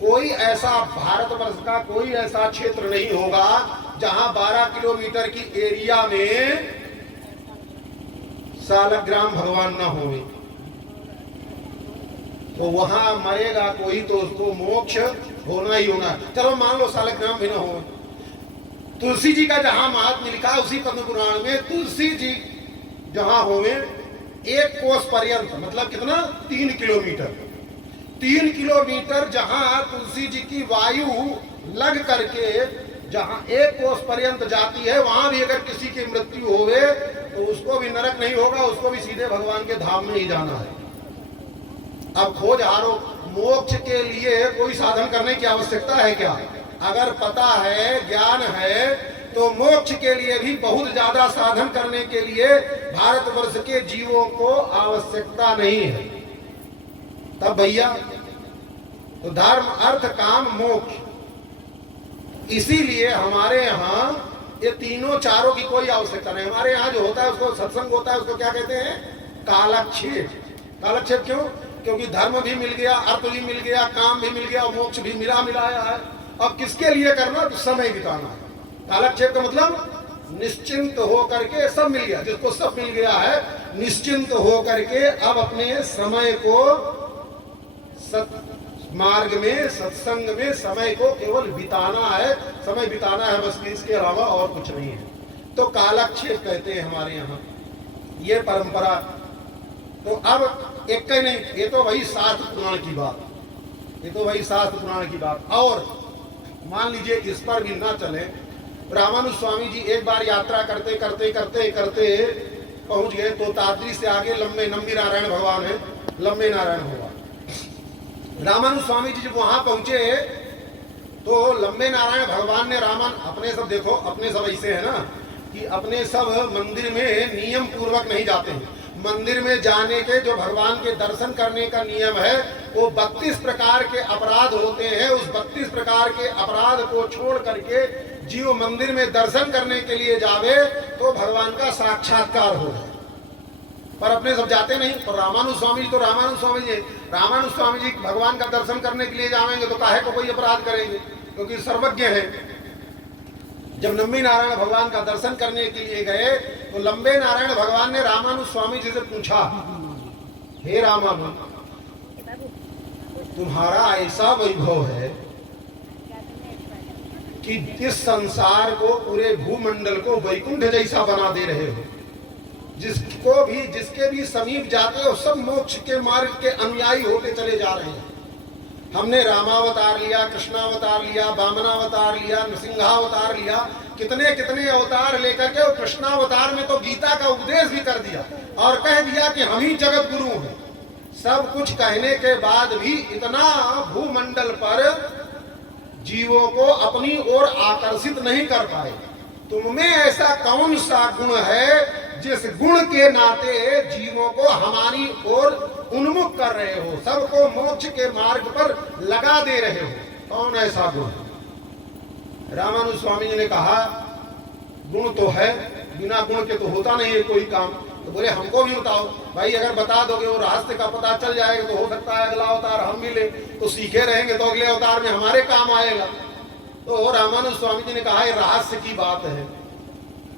कोई ऐसा भारतवर्ष का कोई ऐसा क्षेत्र नहीं होगा जहां 12 किलोमीटर की एरिया में सालग्राम भगवान ना होवे, तो वहां मरेगा कोई तो उसको मोक्ष होना ही होना। चलो मान लो सालग्राम भी ना हो, तुलसी जी का जहां महात्म्य लिखा है उसी पद्म पुराण में, तुलसी जी जहां होवे 1 कोस पर्यंत, मतलब कितना 3 किलोमीटर, 3 किलोमीटर जहां तुलसी जी की वायु लग करके जहां 1 कोस पर्यंत जाती है, वहां भी अगर किसी की मृत्यु होवे तो उसको भी नरक नहीं होगा, उसको भी सीधे भगवान के धाम में ही जाना है। अब खोज हारो, मोक्ष के लिए कोई साधन करने की आवश्यकता है क्या? अगर पता है, ज्ञान है, तो मोक्ष के लिए भी बहुत ज्यादा साधन करने के लिए भारतवर्ष के जीवों को आवश्यकता नहीं है। तब भैया तो धर्म अर्थ काम मोक्ष, इसीलिए हमारे यहाँ ये तीनों चारों की कोई आवश्यकता नहीं। हमारे यहाँ जो होता है उसको सत्संग होता है, उसको क्या कहते हैं? कालक्षेप। कालक्षेप क्यों? क्योंकि धर्म भी मिल गया, अर्थ भी मिल गया, काम भी मिल गया, मोक्ष भी मिलाया है। अब किसके लिए करना? तो समय बिताना है। कालक्षेप का मतलब निश्चिंत हो करके सब मिल गया, जिसको सब मिल गया है, निश्चिंत हो करके अब अपने समय को सत मार्ग में, सत्संग में समय को केवल बिताना है, समय बिताना है, बस इसके अलावा और कुछ नहीं है। तो कालक्षेप कहते हैं हमारे यहाँ ये परंपरा। तो अब एक ही नहीं, ये तो वही शास्त्र पुराण की बात, ये तो वही शास्त्र पुराण की बात। और मान लीजिए इस पर भी ना चले, रामानुज स्वामी जी एक बार यात्रा करते करते करते करते पहुंच गए तो ताद्री से आगे लंबे नंबी नारायण भगवान है, लंबे नारायण भगवान। रामानुज स्वामी जी जब वहां पहुंचे तो लंबे नारायण भगवान ने अपने सब देखो, अपने सब ऐसे है ना कि अपने सब मंदिर में नियम पूर्वक नहीं जाते हैं। मंदिर में जाने के, जो भगवान के दर्शन करने का नियम है, वो 32 प्रकार के अपराध होते हैं। उस 32 प्रकार के अपराध को छोड़ करके जीव मंदिर में दर्शन करने के लिए जावे तो भगवान का साक्षात्कार हो। पर अपने सब जाते नहीं। तो रामानुज स्वामी जी भगवान का दर्शन करने के लिए जाएंगे तो काहे को कोई अपराध करेंगे, क्योंकि सर्वज्ञ है। जब लंबे नारायण भगवान का दर्शन करने के लिए गए तो लंबे नारायण भगवान ने रामानुज स्वामी जी से पूछा, हे रामानुज, तुम्हारा ऐसा वैभव है कि इस संसार को, पूरे भूमंडल को वैकुंठ जैसा बना दे रहे हो। जिसके भी समीप जाते हो सब मोक्ष के मार्ग के अनुयायी होते चले जा रहे हैं। हमने रामावतार लिया, कृष्णावतार लिया, वामनावतार लिया, नृसिंहावतार लिया, कितने कितने अवतार लेकर के, और कृष्णावतार में तो गीता का उपदेश भी कर दिया और कह दिया कि हम ही जगत गुरु हैं। सब कुछ कहने के बाद भी इतना भूमंडल पर जीवों को अपनी ओर आकर्षित नहीं कर पाए। तुममें ऐसा कौन सा गुण है जिस गुण के नाते जीवों को हमारी ओर उन्मुख कर रहे हो, सबको मोक्ष के मार्ग पर लगा दे रहे हो? कौन ऐसा गुण? रामानुज स्वामी जी ने कहा, गुण तो है, बिना गुण के तो होता नहीं है कोई काम। तो बोले हमको भी बताओ। भाई अगर बता दोगे, वो रहस्य का पता चल जाएगा तो हो सकता है अगला अवतार हम भी ले, तो सीखे रहेंगे तो अगले अवतार में हमारे काम आएगा। तो रामानुज स्वामी जी ने कहा, ये रहस्य की बात है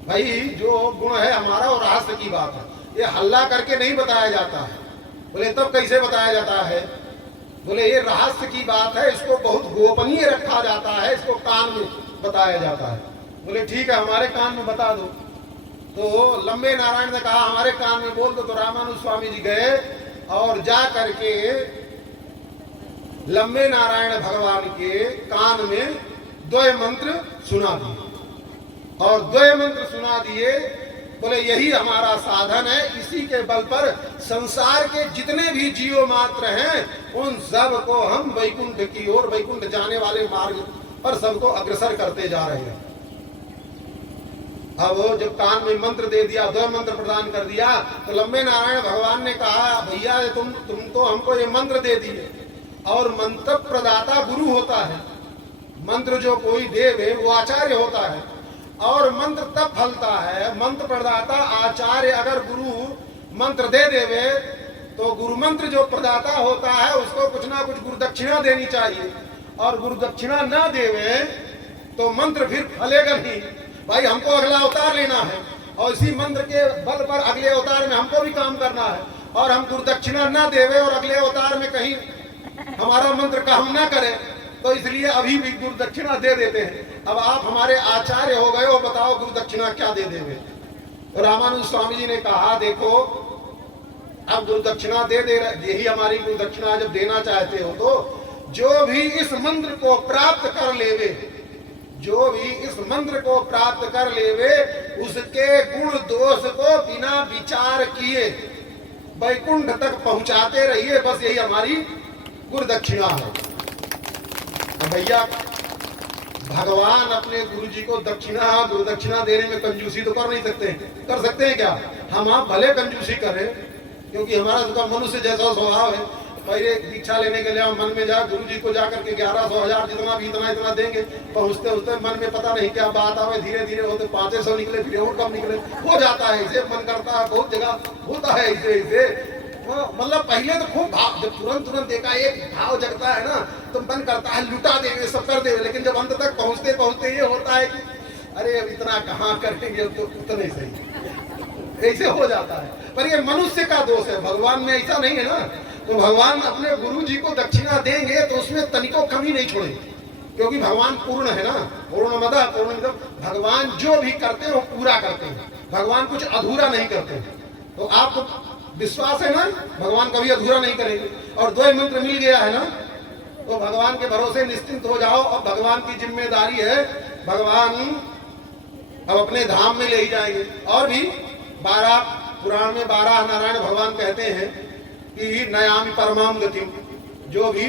भाई, जो गुण है हमारा वो रहस्य की बात है, ये हल्ला करके नहीं बताया जाता है। बोले तब कैसे बताया जाता है? बोले ये रहस्य की बात है, इसको बहुत गोपनीय रखा जाता है, इसको कान में बताया जाता है। बोले ठीक है, हमारे कान में बता दो। तो लंबे नारायण ने कहा हमारे कान में बोल दो। तो रामानुज स्वामी जी गए और जा करके लंबे नारायण भगवान के कान में द्वय मंत्र सुना दिए, और द्वय मंत्र सुना दिए, बोले यही हमारा साधन है, इसी के बल पर संसार के जितने भी जीव मात्र हैं उन सब को हम वैकुंठ की ओर, वैकुंठ जाने वाले मार्ग पर सबको अग्रसर करते जा रहे हैं। अब जब कान में मंत्र दे दिया, द्वय मंत्र प्रदान कर दिया, तो लंबे नारायण भगवान ने कहा भैया तुम तो हमको ये मंत्र दे दिए, और मंत्र प्रदाता गुरु होता है, मंत्र जो कोई देवे वो आचार्य होता है, और मंत्र तब फलता है, मंत्र प्रदाता आचार्य अगर गुरु मंत्र दे देवे तो गुरु मंत्र जो प्रदाता होता है उसको कुछ ना कुछ गुरु दक्षिणा देनी चाहिए, और गुरु दक्षिणा ना देवे तो मंत्र फिर फलेगा नहीं। भाई हमको अगला अवतार लेना है, और इसी मंत्र के बल पर अगले अवतार में हमको भी काम करना है, और हम गुरु दक्षिणा ना देवे और अगले अवतार में कहीं हमारा मंत्र काम ना करे, तो इसलिए अभी भी गुरु दक्षिणा दे देते हैं। अब आप हमारे आचार्य हो गए हो, बताओ गुरु दक्षिणा क्या दे देंगे? तो रामानुज स्वामी जी ने कहा देखो अब गुरु दक्षिणा दे रहे, यही हमारी गुरु दक्षिणा जब देना चाहते हो तो जो भी इस मंत्र को प्राप्त कर लेवे, जो भी इस मंत्र को प्राप्त कर लेवे उसके गुण दोष को बिना विचार किए वैकुंठ तक पहुंचाते रहिए, बस यही हमारी गुरु दक्षिणा है। भैया भगवान अपने गुरु जी को दक्षिणा, गुरु दक्षिणा देने में कंजूसी तो कर नहीं सकते, कर सकते हैं क्या? हम आप भले कंजूसी करें, क्योंकि हमारा तो मनुष्य जैसा स्वभाव है, पहले दीक्षा लेने के लिए हम मन में जा गुरु जी को जाकर के 1100 1000 जितना भी इतना देंगे, पहुंचते उठते मन में पता नहीं क्या बात आवे, धीरे धीरे होते 500 निकले, फिर और कम निकले, हो जाता है इसे, मन करता है, बहुत जगह होता है इसे मतलब पहले तो खूब भाव, जब तुरंत देखा एक भाव जगता है ना तो मन करता है लुटा देंगे, सब कर देंगे, लेकिन जब अंत तक पहुंचते पहुंचते ये होता है कि अरे अब इतना कहाँ करेंगे, तो उतना सही, ऐसे हो जाता है। पर ये मनुष्य का दोष है, भगवान में ऐसा नहीं है ना। तो भगवान अपने गुरु जी को दक्षिणा देंगे तो उसमें तनिको कमी नहीं छोड़ेंगे, क्योंकि भगवान पूर्ण है ना, पूर्णमदः पूर्णमिदम्, भगवान जो भी करते हैं वो पूरा करते हैं, भगवान कुछ अधूरा नहीं करते हैं। तो आपको विश्वास है ना भगवान कभी अधूरा नहीं करेंगे, और द्वय मंत्र मिल गया है ना तो भगवान के भरोसे निश्चिंत हो जाओ। अब भगवान की जिम्मेदारी है, भगवान अब अपने धाम में ले ही जाएंगे। और भी 12 पुराण में 12 नारायण भगवान कहते हैं कि नयामि परमाम गतिम, जो भी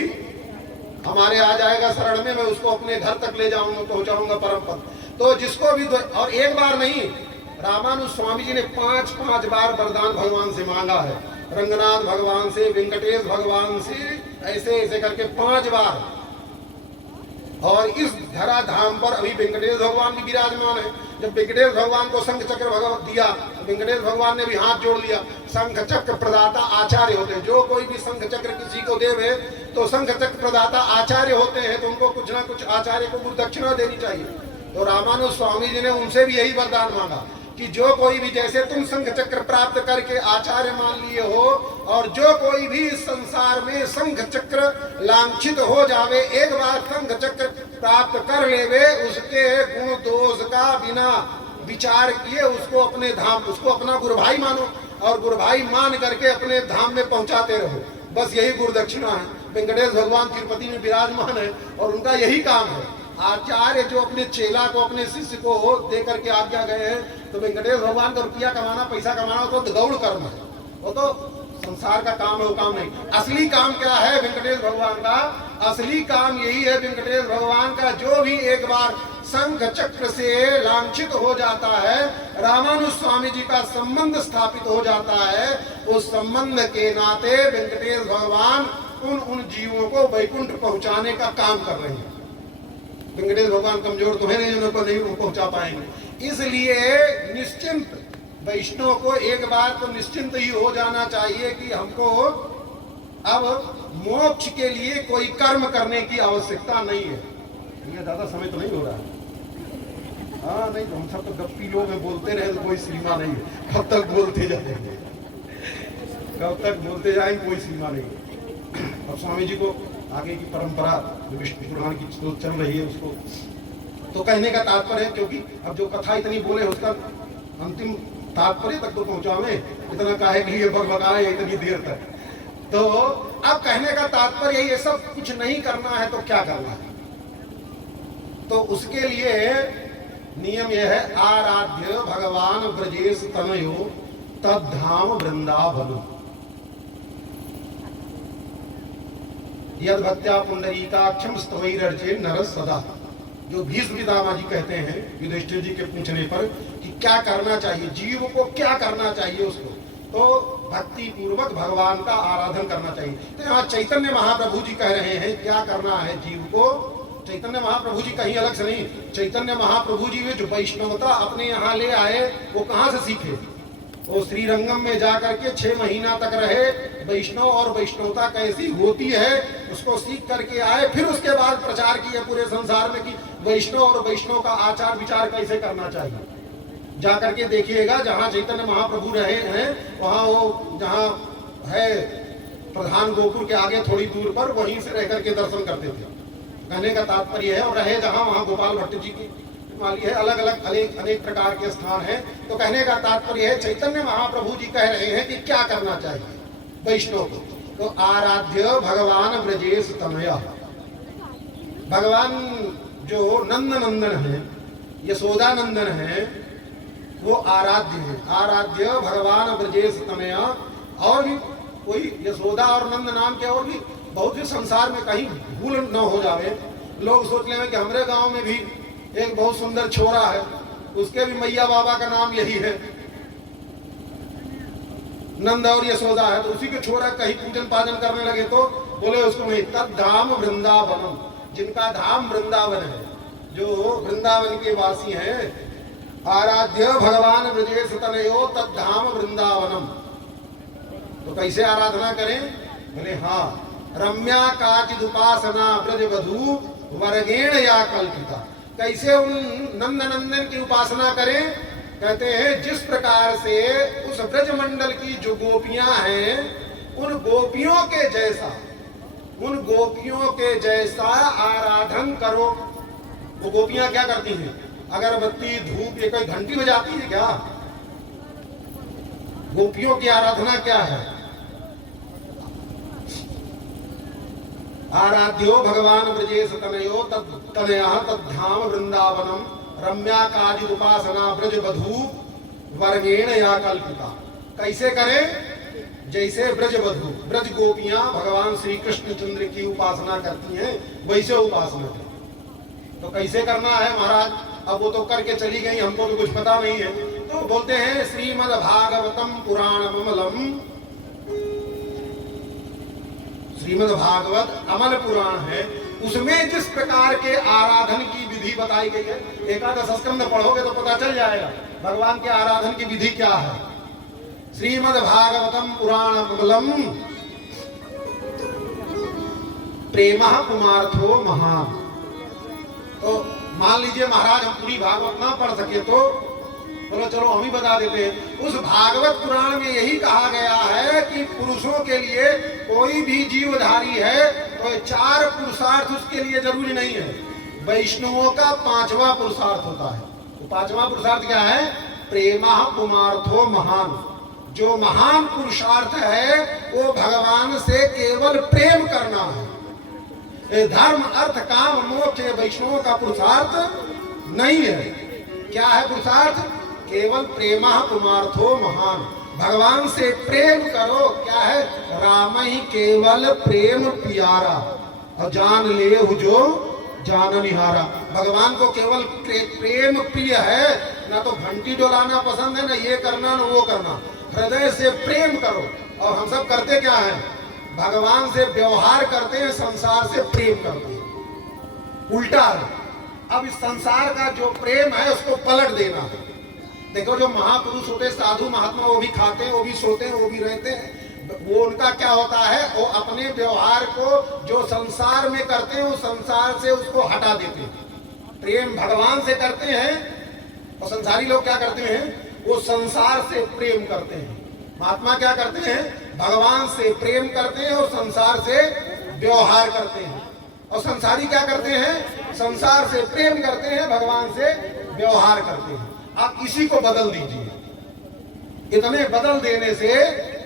हमारे आ जाएगा शरण में मैं उसको अपने घर तक ले जाऊंगा, पहुंचाऊंगा परम पद। तो जिसको भी, और एक बार नहीं, रामानुज स्वामी जी ने 5 बार वरदान भगवान से मांगा है, रंगनाथ भगवान से, वेंकटेश भगवान से, ऐसे करके 5 बार। और इस धरा धाम पर अभी वेंकटेश भगवान भी विराजमान है। जब वेंकटेश भगवान को शंख चक्र भगवान दिया तो वेंकटेश भगवान ने भी हाथ जोड़ लिया। शंख चक्र प्रदाता आचार्य होते हैं, जो कोई भी शंख चक्र किसी को देवे तो शंख चक्र प्रदाता आचार्य होते हैं, तो उनको कुछ ना कुछ आचार्य को गुरु दक्षिणा देनी चाहिए। तो रामानुज स्वामी जी ने उनसे भी यही वरदान मांगा कि जो कोई भी, जैसे तुम शंख चक्र प्राप्त करके आचार्य मान लिए हो, और जो कोई भी संसार में शंख चक्र लांछित हो जावे, एक बार शंख चक्र प्राप्त कर लेवे, उसके गुण दोष का बिना विचार किए उसको अपने धाम, उसको अपना गुरु भाई मानो, और गुरु भाई मान करके अपने धाम में पहुंचाते रहो। बस यही गुरु दक्षिणा है। वेंकटेश भगवान तिरुपति में विराजमान है और उनका यही काम है। आचार्य जो अपने चेला को, अपने शिष्य को दे करके आज्ञा गए हैं, तो वेंकटेश भगवान का रुपया कमाना, पैसा कमाना तो गौड़ कर्म है, वो तो संसार का काम है, वो काम नहीं। असली काम क्या है वेंकटेश भगवान का? असली काम यही है वेंकटेश भगवान का, जो भी एक बार शंख चक्र से लांछित हो जाता है, रामानुज स्वामी जी का संबंध स्थापित हो जाता है, उस संबंध के नाते वेंकटेश भगवान उन जीवों को वैकुंठ पहुंचाने का काम कर रहे हैं। वेंकटेश भगवान कमजोर तो है नहीं, उनको नहीं पहुंचा पाएंगे। इसलिए निश्चिंत वैष्णव को एक बार तो निश्चिंत ही हो जाना चाहिए कि हमको अब मोक्ष के लिए कोई कर्म करने की आवश्यकता नहीं है। ये ज्यादा समय तो नहीं हो रहा है, हाँ नहीं तो हम सब तो गप्पी लोग हैं, बोलते रहे तो कोई सीमा नहीं है, कब तक बोलते जाएंगे, कब तक बोलते जाएंगे, कोई सीमा नहीं है। और स्वामी जी को आगे की परंपरा जो विष्णु पुराण की जो चल रही है उसको तो कहने का तात्पर्य है, क्योंकि अब जो कथा इतनी बोले उसका अंतिम तात्पर्य तक तो पहुंचावे, इतना काहे के लिए बकबकाए इतनी देर तक। तो अब कहने का तात्पर्य ये सब कुछ नहीं करना है तो क्या करना है? तो उसके लिए नियम यह है, आराध्य भगवान ब्रजेश तनयो तद्धाम वृंदावन। यद भक्त्या पुंडरीकाक्षम स्तवैरर्चे नरस सदा। जो भीष्म पितामह जी कहते हैं युधिष्ठिर जी के पूछने पर कि क्या करना चाहिए, जीव को क्या करना चाहिए उसको, तो भक्ति पूर्वक भगवान का आराधन करना चाहिए। तो यहाँ चैतन्य महाप्रभु जी कह रहे हैं क्या करना है जीव को। चैतन्य महाप्रभु जी कहीं अलग से नहीं, चैतन्य महाप्रभु जी जो वैष्णवता अपने यहाँ ले आए वो कहाँ से सीखे। वो श्रीरंगम में जाकर के 6 महीना तक रहे, वैष्णव और वैष्णवता कैसी होती है उसको सीख करके आए, फिर उसके बाद प्रचार किया पूरे संसार में कि वैष्णव और वैष्णव का आचार विचार कैसे करना चाहिए। जाकर के देखिएगा जहाँ चैतन्य महाप्रभु रहे हैं वहाँ वो जहाँ है प्रधान गोपुर के आगे थोड़ी दूर पर, वहीं से रह करके दर्शन करते थे। कहने का तात्पर्य है, और रहे जहाँ वहाँ गोपाल भट्ट जी की वाली है, अलग अलग अनेक प्रकार के स्थान हैं। तो कहने का तात्पर्य है चैतन्य महाप्रभु जी कह रहे हैं कि क्या करना चाहिए वैष्णव को। तो आराध्य भगवान ब्रजेश तनया, भगवान जो नंद नंदन है, यशोदा नंदन है, वो आराध्य है। आराध्य भगवान ब्रजेश तनया। और भी कोई यशोदा और नंद नाम के और भी बहुत से संसार में कहीं भूल न हो जावे। लोग सोच ले कि हमारे गांव में भी एक बहुत सुंदर छोरा है, उसके भी मैया बाबा का नाम यही है, नंद और यशोदा है, तो उसी के छोरा कहीं पूजन पाजन करने लगे तो बोले उसको नहीं, तद धाम वृंदावनम। जिनका धाम वृंदावन है, जो वृंदावन के वासी हैं, आराध्य भगवान ब्रजेश तनयो तद धाम वृंदावनम। तो कैसे आराधना करें? बोले हाँ, रम्या काचिद उपासना ब्रजवधू वर्गेण या कल्पिता। कैसे उन नंद नंदन की उपासना करें? कहते हैं जिस प्रकार से उस ब्रजमंडल की जो गोपियां हैं उन गोपियों के जैसा, उन गोपियों के जैसा आराधन करो। वो गोपियां क्या करती हैं? अगरबत्ती धूप, ये कोई घंटी बजाती है क्या? गोपियों की आराधना क्या है? आराध्यो भगवान ब्रजेश तनयो तनया तद्धाम वृंदावनम रम्या काजिद उपासना ब्रज बधू वर्गेण या कल्पिता। कैसे करें? जैसे ब्रज बधू, ब्रज गोपियां भगवान श्री कृष्ण चंद्र की उपासना करती हैं वैसे उपासना करें। तो कैसे करना है महाराज? अब वो तो करके चली गई, हमको तो कुछ पता नहीं है। तो बोलते हैं श्रीमद् भागवतम पुराणमलम, श्रीमद् भागवत अमल पुराण है, उसमें जिस प्रकार के आराधन की विधि बताई गई है, एकादश स्कंद पढ़ोगे तो पता चल जाएगा भगवान के आराधन की विधि क्या है। श्रीमद् भागवतम पुराणमलम प्रेमः पुमार्थो महान। तो मान लीजिए महाराज हम पूरी भागवत ना पढ़ सके तो बोलो चलो हम ही बता देते हैं। उस भागवत पुराण में यही कहा गया है कि पुरुषों के लिए कोई भी जीवधारी है तो 4 पुरुषार्थ उसके लिए जरूरी नहीं है। वैष्णवों का 5वां पुरुषार्थ होता है। तो 5वां पुरुषार्थ क्या है? प्रेमः पुमार्थो महान। जो महान पुरुषार्थ है वो भगवान से केवल प्रेम करना है। धर्म अर्थ काम मोक्ष वैष्णवों का पुरुषार्थ नहीं है। क्या है पुरुषार्थ? केवल प्रेमः पुमार्थो महान। भगवान से प्रेम करो। क्या है? राम ही केवल प्रेम प्यारा और जान ले जो जाननिहारा। भगवान को केवल प्रेम प्रिय है, ना तो घंटी डोलाना पसंद है, ना ये करना ना वो करना। हृदय से प्रेम करो। और हम सब करते क्या है? भगवान से व्यवहार करते हैं, संसार से प्रेम करते हैं। उल्टा है। अब इस संसार का जो प्रेम है उसको पलट देना है। देखो जो महापुरुष होते, साधु महात्मा, वो भी खाते हैं, वो भी सोते हैं, वो भी रहते हैं। वो उनका क्या होता है? वो अपने व्यवहार को जो संसार में करते हैं वो संसार से उसको हटा देते हैं। प्रेम भगवान से करते हैं और संसारी लोग क्या करते हैं? वो संसार से प्रेम करते हैं। महात्मा क्या करते हैं? भगवान से प्रेम करते हैं और संसार से व्यवहार करते हैं। और संसारी क्या करते हैं? संसार से प्रेम करते हैं, भगवान से व्यवहार करते हैं। आप इसी को बदल दीजिए। इतने बदल देने से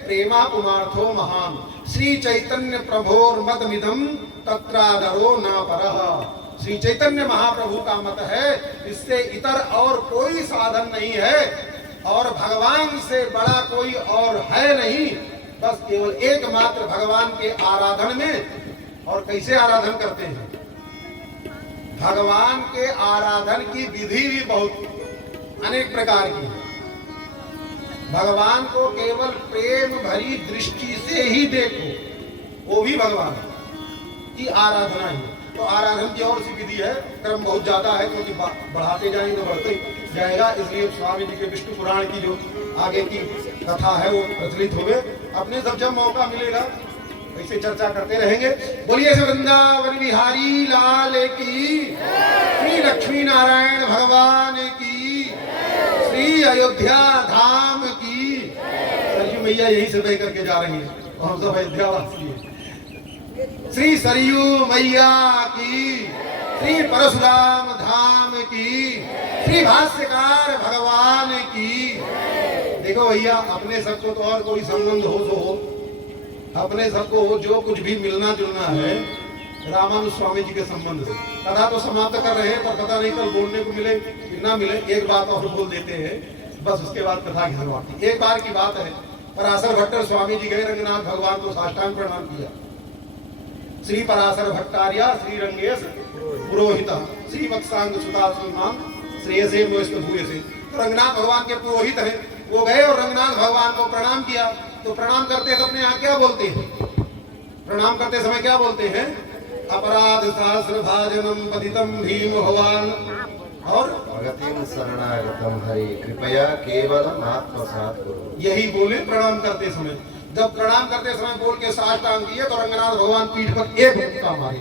प्रेमा पुमार्थो महान। श्री चैतन्य प्रभोर मदमिदम तत्रादरो ना परः। श्री चैतन्य महाप्रभु का मत है, इससे इतर और कोई साधन नहीं है और भगवान से बड़ा कोई और है नहीं। बस केवल एकमात्र भगवान के आराधन में। और कैसे आराधन करते हैं? भगवान के आराधन की विधि भी बहुत अनेक प्रकार की है। भगवान को केवल प्रेम भरी दृष्टि से ही देखो, वो भी भगवान की आराधना ही। तो आराधन की और सी विधि है, क्रम बहुत ज्यादा है क्योंकि बढ़ाते जाएंगे तो बढ़ते जाएगा, इसलिए स्वामी जी के विष्णु पुराण की जो आगे की कथा है वो प्रचलित हो गए। अपने सब जब मौका मिलेगा ऐसे चर्चा करते रहेंगे। बोलिए श्री वृंदावन बिहारी लाल की, श्री लक्ष्मी नारायण भगवान की, श्री अयोध्या धाम की। सरयू मैया यहीं से बह करके जा रही है, हम सब अयोध्यावासी हैं। श्री सरयू मैया की, श्री परशुराम धाम की, श्री भाष्यकार भगवान की। देखो भैया, अपने सबको तो और कोई संबंध हो तो हो, अपने सबको जो कुछ भी मिलना जुलना है रामानुज स्वामी जी के संबंध से। कथा तो समाप्त कर रहे हैं, पर पता नहीं कल बोलने को मिले कि ना मिले। एक बात और बोल देते हैं, बस उसके बाद कथा की समाप्ति। एक बार की बात है, पराशर भट्टर स्वामी जी गए, रंगनाथ भगवान को साष्टांग प्रणाम किया। श्री पराशर भट्टार्य श्री रंगेश पुरोहित श्री वत्सांग सुता श्रीमान श्रेयसे भूयसे। तो रंगनाथ भगवान के पुरोहित हैं, वो गए और रंगनाथ भगवान को प्रणाम किया। तो प्रणाम करते अपने यहाँ क्या बोलते हैं? प्रणाम करते समय क्या बोलते हैं? अपराध सहस्र भाजनम पतितम भीम भगवान और भगतिम शरणागतम हरि कृपया केवलम आत्मसात करो। यही बोले प्रणाम करते समय। जब प्रणाम करते समय बोल के साष्टांग किए तो रंगनाथ भगवान पीठ पर एक मुक्का मारे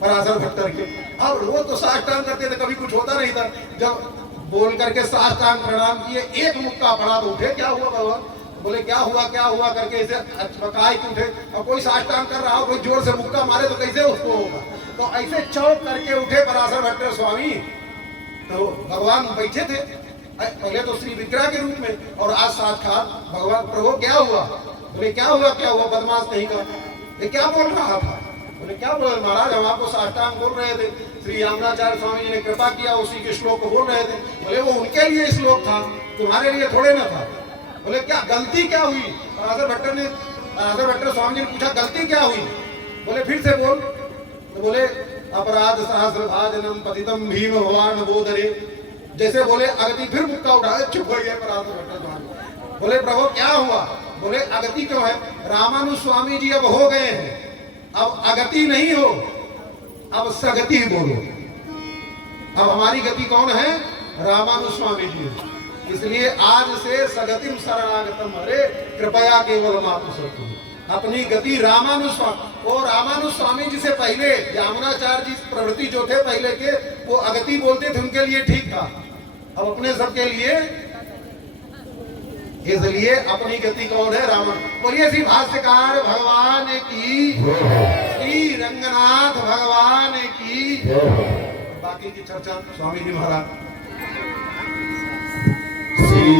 पराशर भट्टर के। अब वो तो साष्टांग करते थे, कभी कुछ होता नहीं था। जब बोल करके साष्टांग प्रणाम किए, एक मुक्का पड़ा तो उठे, क्या हुआ भगवान? बोले क्या हुआ करके ऐसे अचमकाए कि उठे। और कोई साष्टांग कर रहा हो, कोई जोर से मुक्का मारे तो कैसे उसको होगा? तो ऐसे चौक करके उठे पराशर भट्टर स्वामी। तो भगवान बैठे थे पहले तो श्री विग्रह के रूप में, और आज साक्षात भगवान। प्रभु क्या हुआ? बोले क्या हुआ बदमाश कहीं का, ये क्या बोल रहा था? बोले क्या बोल महाराज, हम आपको साष्टांग बोल रहे थे, श्री यामुनाचार्य स्वामी जी ने कृपा किया, उसी के श्लोक को बोल रहे थे। बोले वो उनके लिए श्लोक था, तुम्हारे लिए थोड़े ना था। बोले क्या गलती क्या हुई? पराशर भट्टर स्वामी जी ने पूछा गलती क्या हुई? बोले फिर से बोल। तो बोले अपराध सहस्र भाजनम पतितम भीम भगवान बोधरे। जैसे बोले अगति, फिर मुक्का उठाया, चुप हो गए पराशर भट्टर स्वामी। बोले प्रभु क्या हुआ? बोले अगति क्यों है? रामानुज स्वामी जी अब हो गए हैं, अब अगति नहीं हो, अब सगति बोलो। अब हमारी गति कौन है? रामानुज स्वामी जी। इसलिए आज से सगतिम शरणागतम हरे कृपया केवल मातु। अपनी गति रामानुज स्वामी। वो रामानुज स्वामी जी से पहले यामुनाचार्य जी प्रवृत्ति जो थे पहले के, वो अगति बोलते थे, उनके लिए ठीक था। अब अपने सबके लिए, इसलिए अपनी गति कौन है? रावण। बोलिए श्री भाष्यकार भगवान की, श्री रंगनाथ भगवान की। बाकी की चर्चा स्वामी जी महाराज। श्री